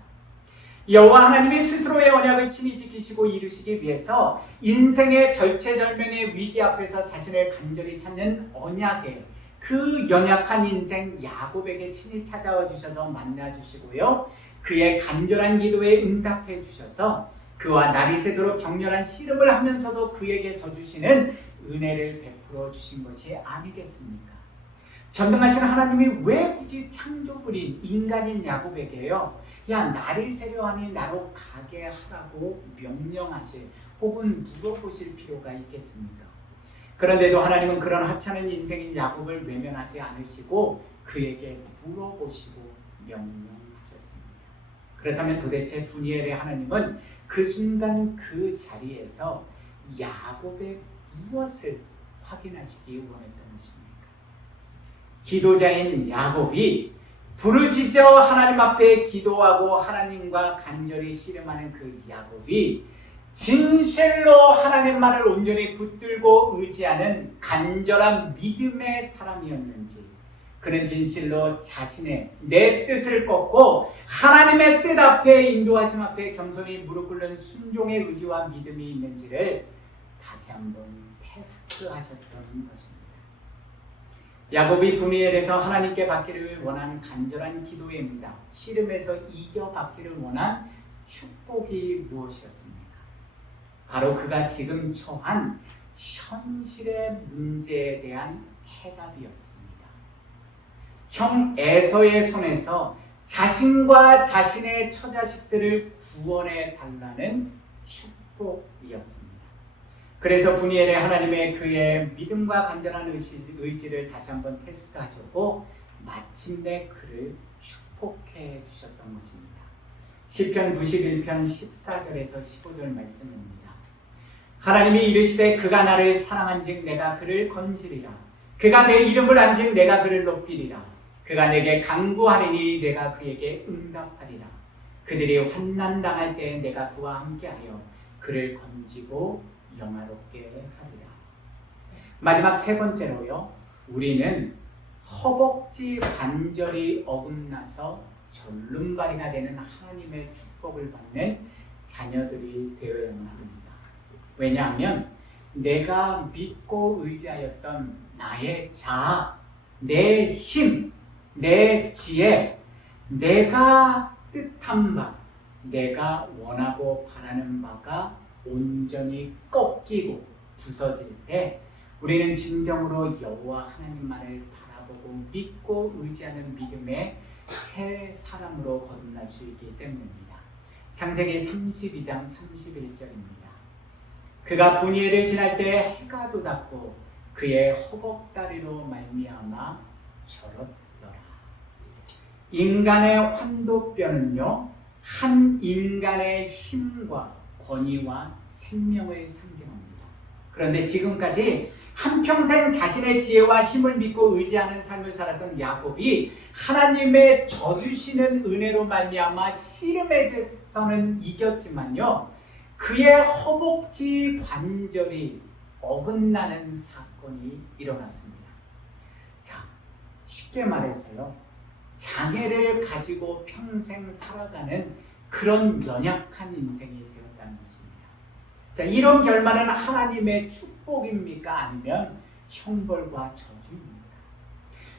여호와 하나님이 스스로의 언약을 친히 지키시고 이루시기 위해서 인생의 절체절명의 위기 앞에서 자신을 간절히 찾는 언약의 그 연약한 인생 야곱에게 친히 찾아와 주셔서 만나 주시고요. 그의 간절한 기도에 응답해 주셔서 그와 날이 새도록 격렬한 씨름을 하면서도 그에게 져주시는 은혜를 베풀어 주신 것이 아니겠습니까? 전능하신 하나님이 왜 굳이 창조물인 인간인 야곱에게요, 야 날이 새려하니 나로 가게 하라고 명령하실 혹은 물어보실 필요가 있겠습니까? 그런데도 하나님은 그런 하찮은 인생인 야곱을 외면하지 않으시고 그에게 물어보시고 명령하셨습니다. 그렇다면 도대체 분이엘의 하나님은 그 순간 그 자리에서 야곱의 무엇을 확인하시기 원했던 것입니까? 기도자인 야곱이 부르짖어 하나님 앞에 기도하고 하나님과 간절히 씨름하는 그 야곱이 진실로 하나님만을 온전히 붙들고 의지하는 간절한 믿음의 사람이었는지, 그는 진실로 자신의 내 뜻을 꺾고 하나님의 뜻 앞에 인도하심 앞에 겸손히 무릎 꿇는 순종의 의지와 믿음이 있는지를 다시 한번 테스트하셨던 것입니다. 야곱이 분이엘에서 하나님께 받기를 원한 간절한 기도입니다. 씨름에서 이겨받기를 원한 축복이 무엇이었습니까? 바로 그가 지금 처한 현실의 문제에 대한 해답이었습니다. 형 에서의 손에서 자신과 자신의 처자식들을 구원해 달라는 축복이었습니다. 그래서 분이엘의 하나님의 그의 믿음과 간절한 의지를 다시 한번 테스트하셨고 마침내 그를 축복해 주셨던 것입니다. 시편 91편 14절에서 15절 말씀입니다. 하나님이 이르시되 그가 나를 사랑한즉 내가 그를 건지리라. 그가 내 이름을 안즉 내가 그를 높이리라. 그가 내게 간구하리니 내가 그에게 응답하리라. 그들이 환난 당할 때 내가 그와 함께하여 그를 건지고 영화롭게 하리라. 마지막 세 번째로요, 우리는 허벅지 관절이 어긋나서 절름발이가 되는 하나님의 축복을 받는 자녀들이 되어야만 합니다. 왜냐하면 내가 믿고 의지하였던 나의 자아, 내 힘, 내 지혜, 내가 뜻한 바, 내가 원하고 바라는 바가 온전히 꺾이고 부서질 때 우리는 진정으로 여호와 하나님만을 바라보고 믿고 의지하는 믿음의 새 사람으로 거듭날 수 있기 때문입니다. 창세기 32장 31절입니다. 그가 분이엘을 지날 때 해가 돋았고 그의 허벅다리로 말미암아 절었더라. 인간의 환도뼈는요, 한 인간의 힘과 권위와 생명을 상징합니다. 그런데 지금까지 한평생 자신의 지혜와 힘을 믿고 의지하는 삶을 살았던 야곱이 하나님의 져주시는 은혜로 말미암아 씨름에서는 이겼지만요, 그의 허벅지 관절이 어긋나는 사건이 일어났습니다. 자, 쉽게 말해서요, 장애를 가지고 평생 살아가는 그런 연약한 인생이 되었다는 것입니다. 자, 이런 결말은 하나님의 축복입니까? 아니면 형벌과 저주입니까?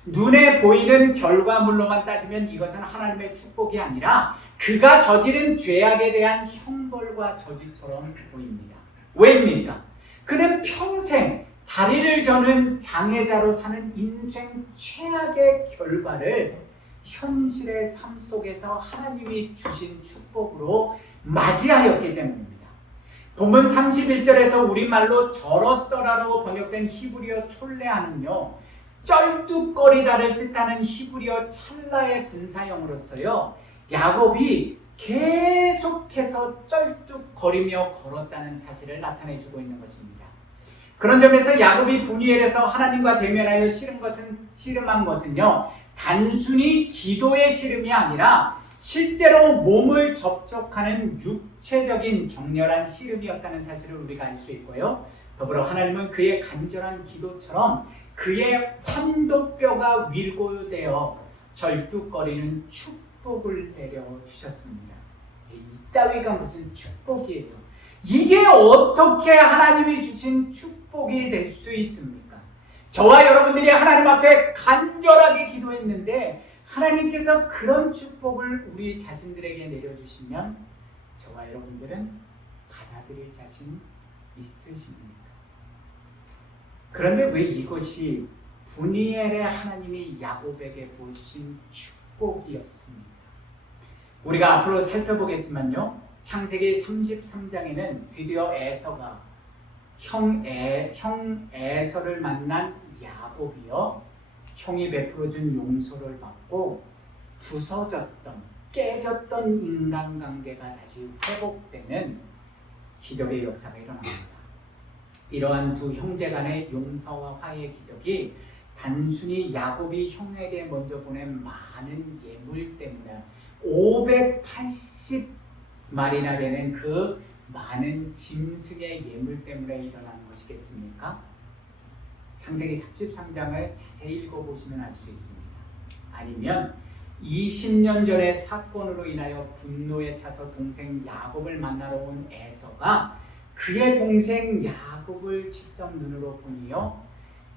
눈에 보이는 결과물로만 따지면 이것은 하나님의 축복이 아니라 그가 저지른 죄악에 대한 형벌과 저주처럼 보입니다. 왜입니까? 그는 평생 다리를 저는 장애자로 사는 인생 최악의 결과를 현실의 삶 속에서 하나님이 주신 축복으로 맞이하였기 때문입니다. 본문 31절에서 우리말로 저렇더라로 번역된 히브리어 촐레아는요, 쩔뚝거리다를 뜻하는 히브리어 찰나의 분사형으로서요, 야곱이 계속해서 쩔뚝거리며 걸었다는 사실을 나타내주고 있는 것입니다. 그런 점에서 야곱이 분이엘에서 하나님과 대면하여 씨름한 것은요, 단순히 기도의 씨름이 아니라 실제로 몸을 접촉하는 육체적인 격렬한 씨름이었다는 사실을 우리가 알 수 있고요. 더불어 하나님은 그의 간절한 기도처럼 그의 환도뼈가 위로되어 절뚝거리는 축복을 내려주셨습니다. 이따위가 무슨 축복이에요? 이게 어떻게 하나님이 주신 축복이 될 수 있습니까? 저와 여러분들이 하나님 앞에 간절하게 기도했는데 하나님께서 그런 축복을 우리 자신들에게 내려주시면 저와 여러분들은 받아들일 자신 있으십니까? 그런데 왜 이것이 분이엘의 하나님이 야곱에게 부으신 축복이었습니까? 우리가 앞으로 살펴보겠지만요, 창세기 33장에는 드디어 에서가 형 에서를 만난 야곱이요, 형이 베풀어준 용서를 받고 부서졌던, 깨졌던 인간관계가 다시 회복되는 기적의 역사가 일어납니다. 이러한 두 형제 간의 용서와 화해의 기적이 단순히 야곱이 형에게 먼저 보낸 많은 예물 때문에 580마리나 되는 그 많은 짐승의 예물 때문에 일어나는 것이겠습니까? 창세기 33장을 자세히 읽어보시면 알 수 있습니다. 아니면 20년 전의 사건으로 인하여 분노에 차서 동생 야곱을 만나러 온 에서가 그의 동생 야곱을 직접 눈으로 보니요,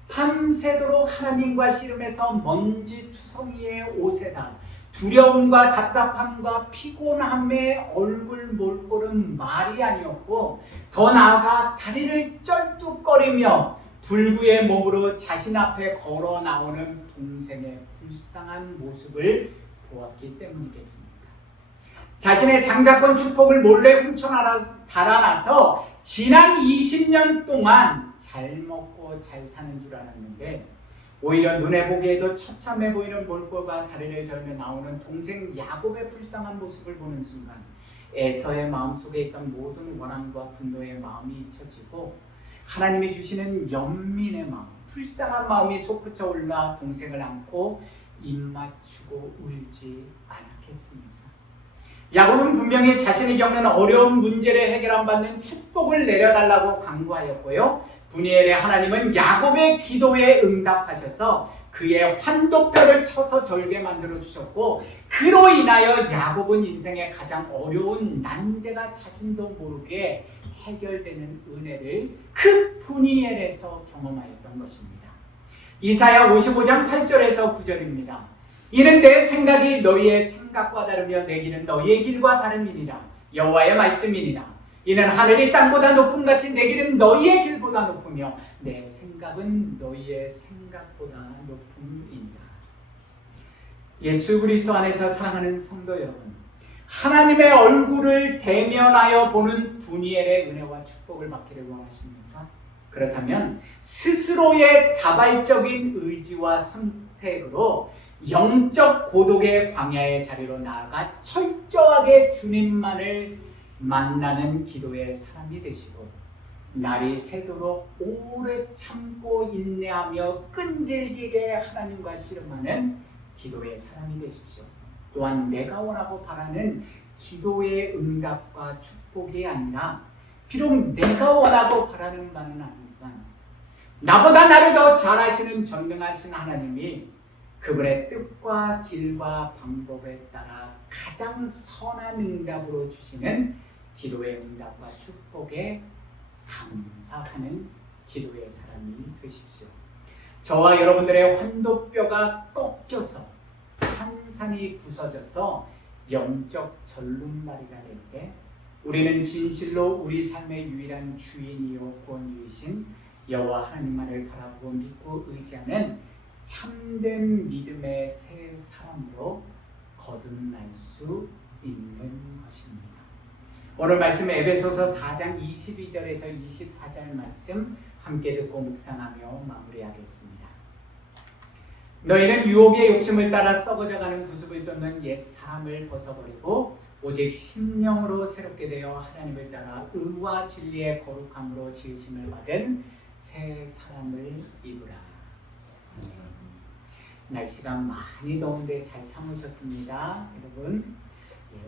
밤새도록 하나님과 씨름해서 먼지투성이의 옷에다 두려움과 답답함과 피곤함에 얼굴 몰골은 말이 아니었고, 더 나아가 다리를 쩔뚝거리며 불구의 몸으로 자신 앞에 걸어 나오는 동생의 불쌍한 모습을 보았기 때문이겠습니다. 자신의 장자권 축복을 몰래 달아나서 지난 20년 동안 잘 먹고 잘 사는 줄 알았는데, 오히려 눈에 보기에도 처참해 보이는 몰골과 다리를 절며 나오는 동생 야곱의 불쌍한 모습을 보는 순간 에서의 마음속에 있던 모든 원함과 분노의 마음이 잊혀지고 하나님이 주시는 연민의 마음, 불쌍한 마음이 솟구쳐 올라 동생을 안고 입 맞추고 울지 않았겠습니까? 야곱은 분명히 자신이 겪는 어려운 문제를 해결 안 받는 축복을 내려달라고 간구하였고요, 분이엘의 하나님은 야곱의 기도에 응답하셔서 그의 환도뼈를 쳐서 절게 만들어 주셨고, 그로 인하여 야곱은 인생의 가장 어려운 난제가 자신도 모르게 해결되는 은혜를 그 분이엘에서 경험하였던 것입니다. 이사야 55장 8절에서 9절입니다. 이는 내 생각이 너희의 생각과 다르며 내 길은 너희의 길과 다름이니라. 여호와의 말씀이니라. 이는 하늘이 땅보다 높음같이 내 길은 너희의 길보다 높으며 내 생각은 너희의 생각보다 높음이니라. 예수 그리스도 안에서 사랑하는 성도 여러분, 하나님의 얼굴을 대면하여 보는 분이엘의 은혜와 축복을 받기를 원하십니까? 그렇다면 스스로의 자발적인 의지와 선택으로 영적 고독의 광야의 자리로 나아가 철저하게 주님만을 만나는 기도의 사람이 되시고, 날이 새도록 오래 참고 인내하며 끈질기게 하나님과 씨름하는 기도의 사람이 되십시오. 또한 내가 원하고 바라는 기도의 응답과 축복이 아니라, 비록 내가 원하고 바라는 바는 아니지만 나보다 나를 더 잘 아시는 전능하신 하나님이 그분의 뜻과 길과 방법에 따라 가장 선한 응답으로 주시는 기도의 응답과 축복에 감사하는 기도의 사람이 되십시오. 저와 여러분들의 환도뼈가 꺾여서 산산이 부서져서 영적 절름발이가 될 때 우리는 진실로 우리 삶의 유일한 주인이요 구원주이신 여호와 하나님만을 바라보고 믿고 의지하는 참된 믿음의 새 사람으로 거듭날 수 있는 것입니다. 오늘 말씀 에베소서 4장 22절에서 24절 말씀 함께 듣고 묵상하며 마무리하겠습니다. 너희는 유혹의 욕심을 따라 썩어져가는 구습을 쫓는 옛 사람을 벗어버리고 오직 심령으로 새롭게 되어 하나님을 따라 의와 진리의 거룩함으로 지으심을 받은 새 사람을 입으라. 날씨가 많이 더운데 잘 참으셨습니다, 여러분.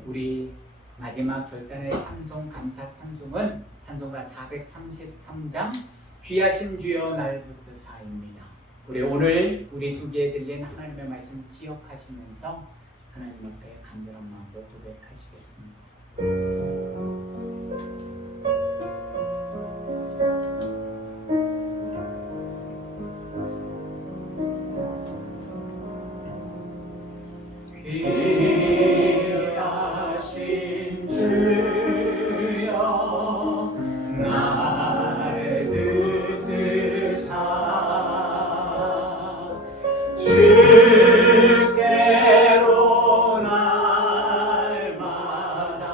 우리 마지막 결단의 찬송 감사 찬송은 찬송가 433장 귀하신 주여 날 붙드사입니다. 우리 오늘 우리 두 개에 들린 하나님의 말씀 기억하시면서 하나님 앞에 간절한 마음으로 고백하시겠습니다. 귀하신 주여 날 붙드사 주께로 날마다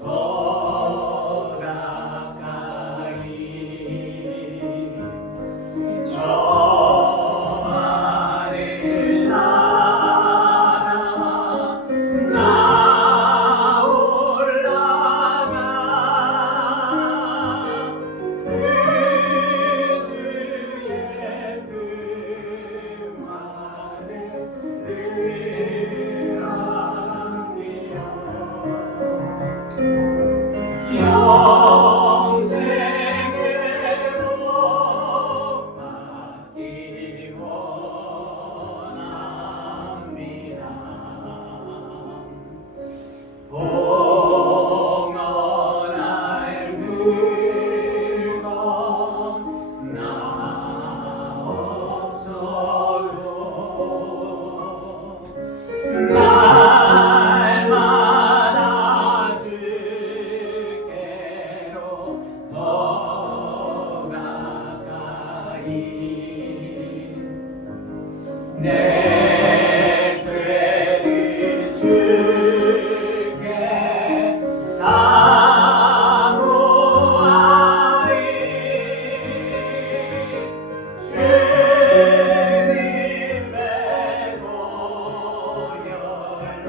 더 가까이 저 하늘 나라 나 올라가 그 주의 그 영생으로 받기 원합니다. 봉헌할 물건 나 없어도 날마다 주께로 더 가까이 내 죄를 주께 다 고하리 주님의 보혈로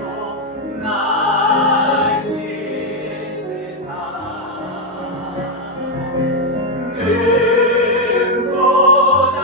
날 씻으사 눈보다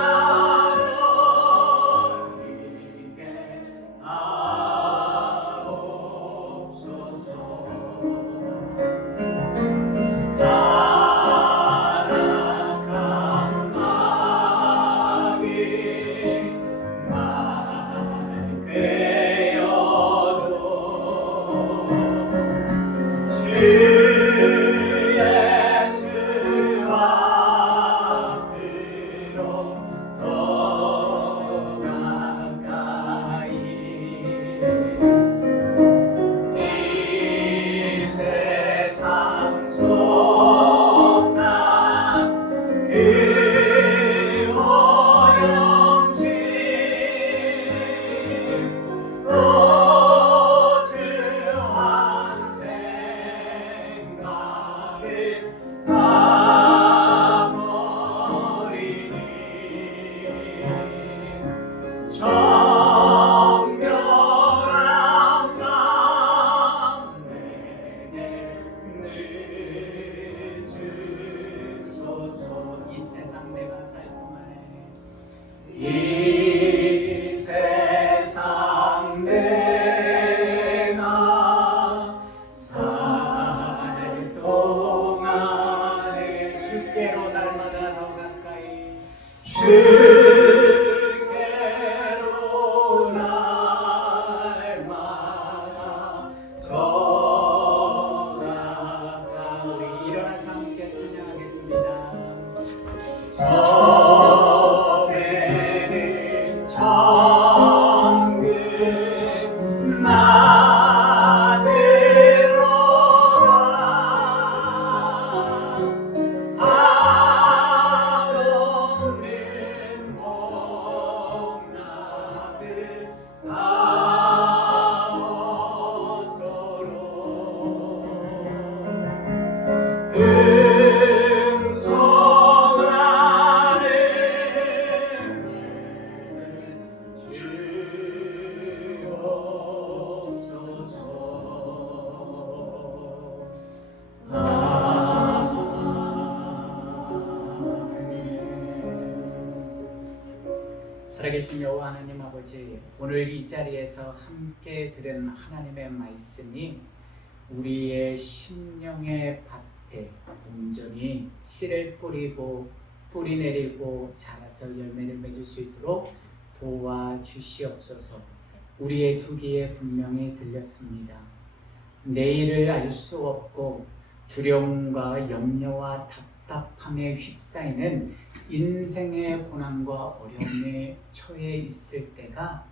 살아계신 여호와 하나님 아버지, 오늘 이 자리에서 함께 들은 하나님의 말씀이 우리의 심령의 밭에 온전히 씨를 뿌리고 뿌리 내리고 자라서 열매를 맺을 수 있도록 도와주시옵소서. 우리의 두 귀에 분명히 들렸습니다. 내일을 알 수 없고 두려움과 염려와 답답함에 휩싸이는 인생의 고난과 어려움에 처해 있을 때가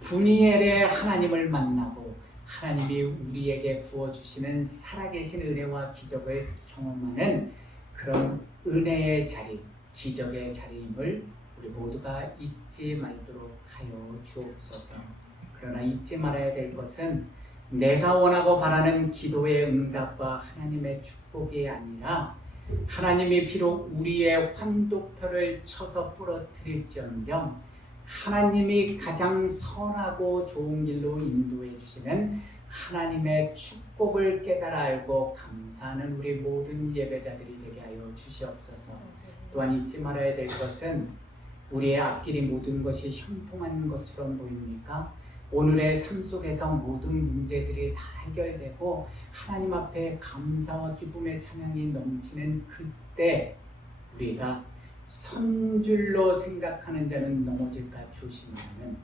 분이엘의 하나님을 만나고 하나님이 우리에게 부어주시는 살아계신 은혜와 기적을 경험하는 그런 은혜의 자리, 기적의 자리임을 우리 모두가 잊지 말도록 하여 주옵소서. 그러나 잊지 말아야 될 것은 내가 원하고 바라는 기도의 응답과 하나님의 축복이 아니라 하나님이 비록 우리의 환도표를 쳐서 부러뜨릴지언정 하나님이 가장 선하고 좋은 길로 인도해 주시는 하나님의 축복을 깨달아 알고 감사하는 우리 모든 예배자들이 되게 하여 주시옵소서. 또한 잊지 말아야 될 것은 우리의 앞길이 모든 것이 형통한 것처럼 보입니까? 오늘의 삶 속에서 모든 문제들이 다 해결되고 하나님 앞에 감사와 기쁨의 찬양이 넘치는 그때 우리가 선줄로 생각하는 자는 넘어질까 조심하는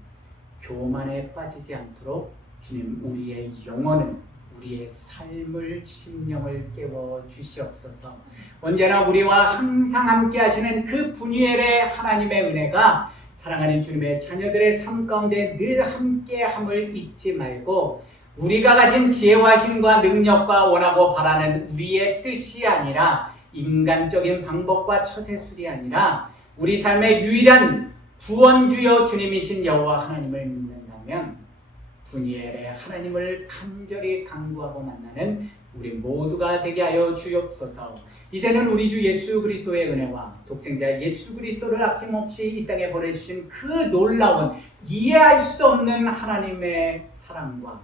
교만에 빠지지 않도록 주님 우리의 영혼을, 우리의 삶을, 심령을 깨워 주시옵소서. 언제나 우리와 항상 함께 하시는 그 분이엘의 하나님의 은혜가 사랑하는 주님의 자녀들의 삶 가운데 늘 함께함을 잊지 말고 우리가 가진 지혜와 힘과 능력과 원하고 바라는 우리의 뜻이 아니라 인간적인 방법과 처세술이 아니라 우리 삶의 유일한 구원주여 주님이신 여호와 하나님을 믿는다면 분이엘의 하나님을 간절히 간구하고 만나는 우리 모두가 되게 하여 주옵소서. 이제는 우리 주 예수 그리스도의 은혜와 독생자 예수 그리스도를 아낌없이 이 땅에 보내주신 그 놀라운 이해할 수 없는 하나님의 사랑과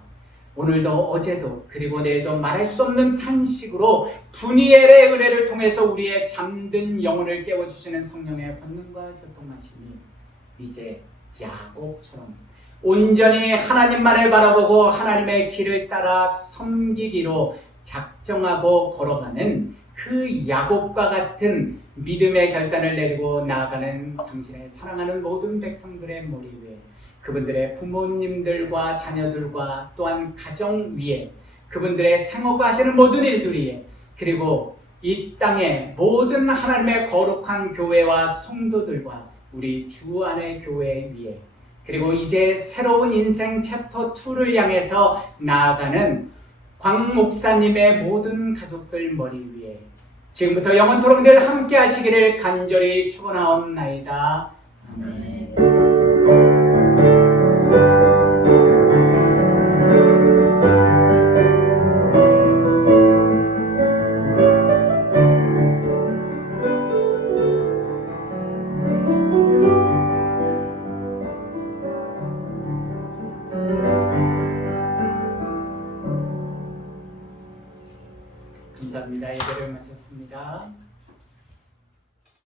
오늘도 어제도 그리고 내일도 말할 수 없는 탄식으로 분이엘의 은혜를 통해서 우리의 잠든 영혼을 깨워주시는 성령의 권능과 교통하심이 이제 야곱처럼 온전히 하나님만을 바라보고 하나님의 길을 따라 섬기기로 작정하고 걸어가는 그 야곱과 같은 믿음의 결단을 내리고 나아가는 당신의 사랑하는 모든 백성들의 머리 위에 그분들의 부모님들과 자녀들과 또한 가정 위에 그분들의 생업하시는 모든 일들 위에 그리고 이 땅의 모든 하나님의 거룩한 교회와 성도들과 우리 주 안의 교회 위에 그리고 이제 새로운 인생 챕터 2를 향해서 나아가는 광 목사님의 모든 가족들 머리 위에 지금부터 영원토록 늘 함께 하시기를 간절히 축원하옵나이다. 아멘. 감사합니다. 예배를 마쳤습니다.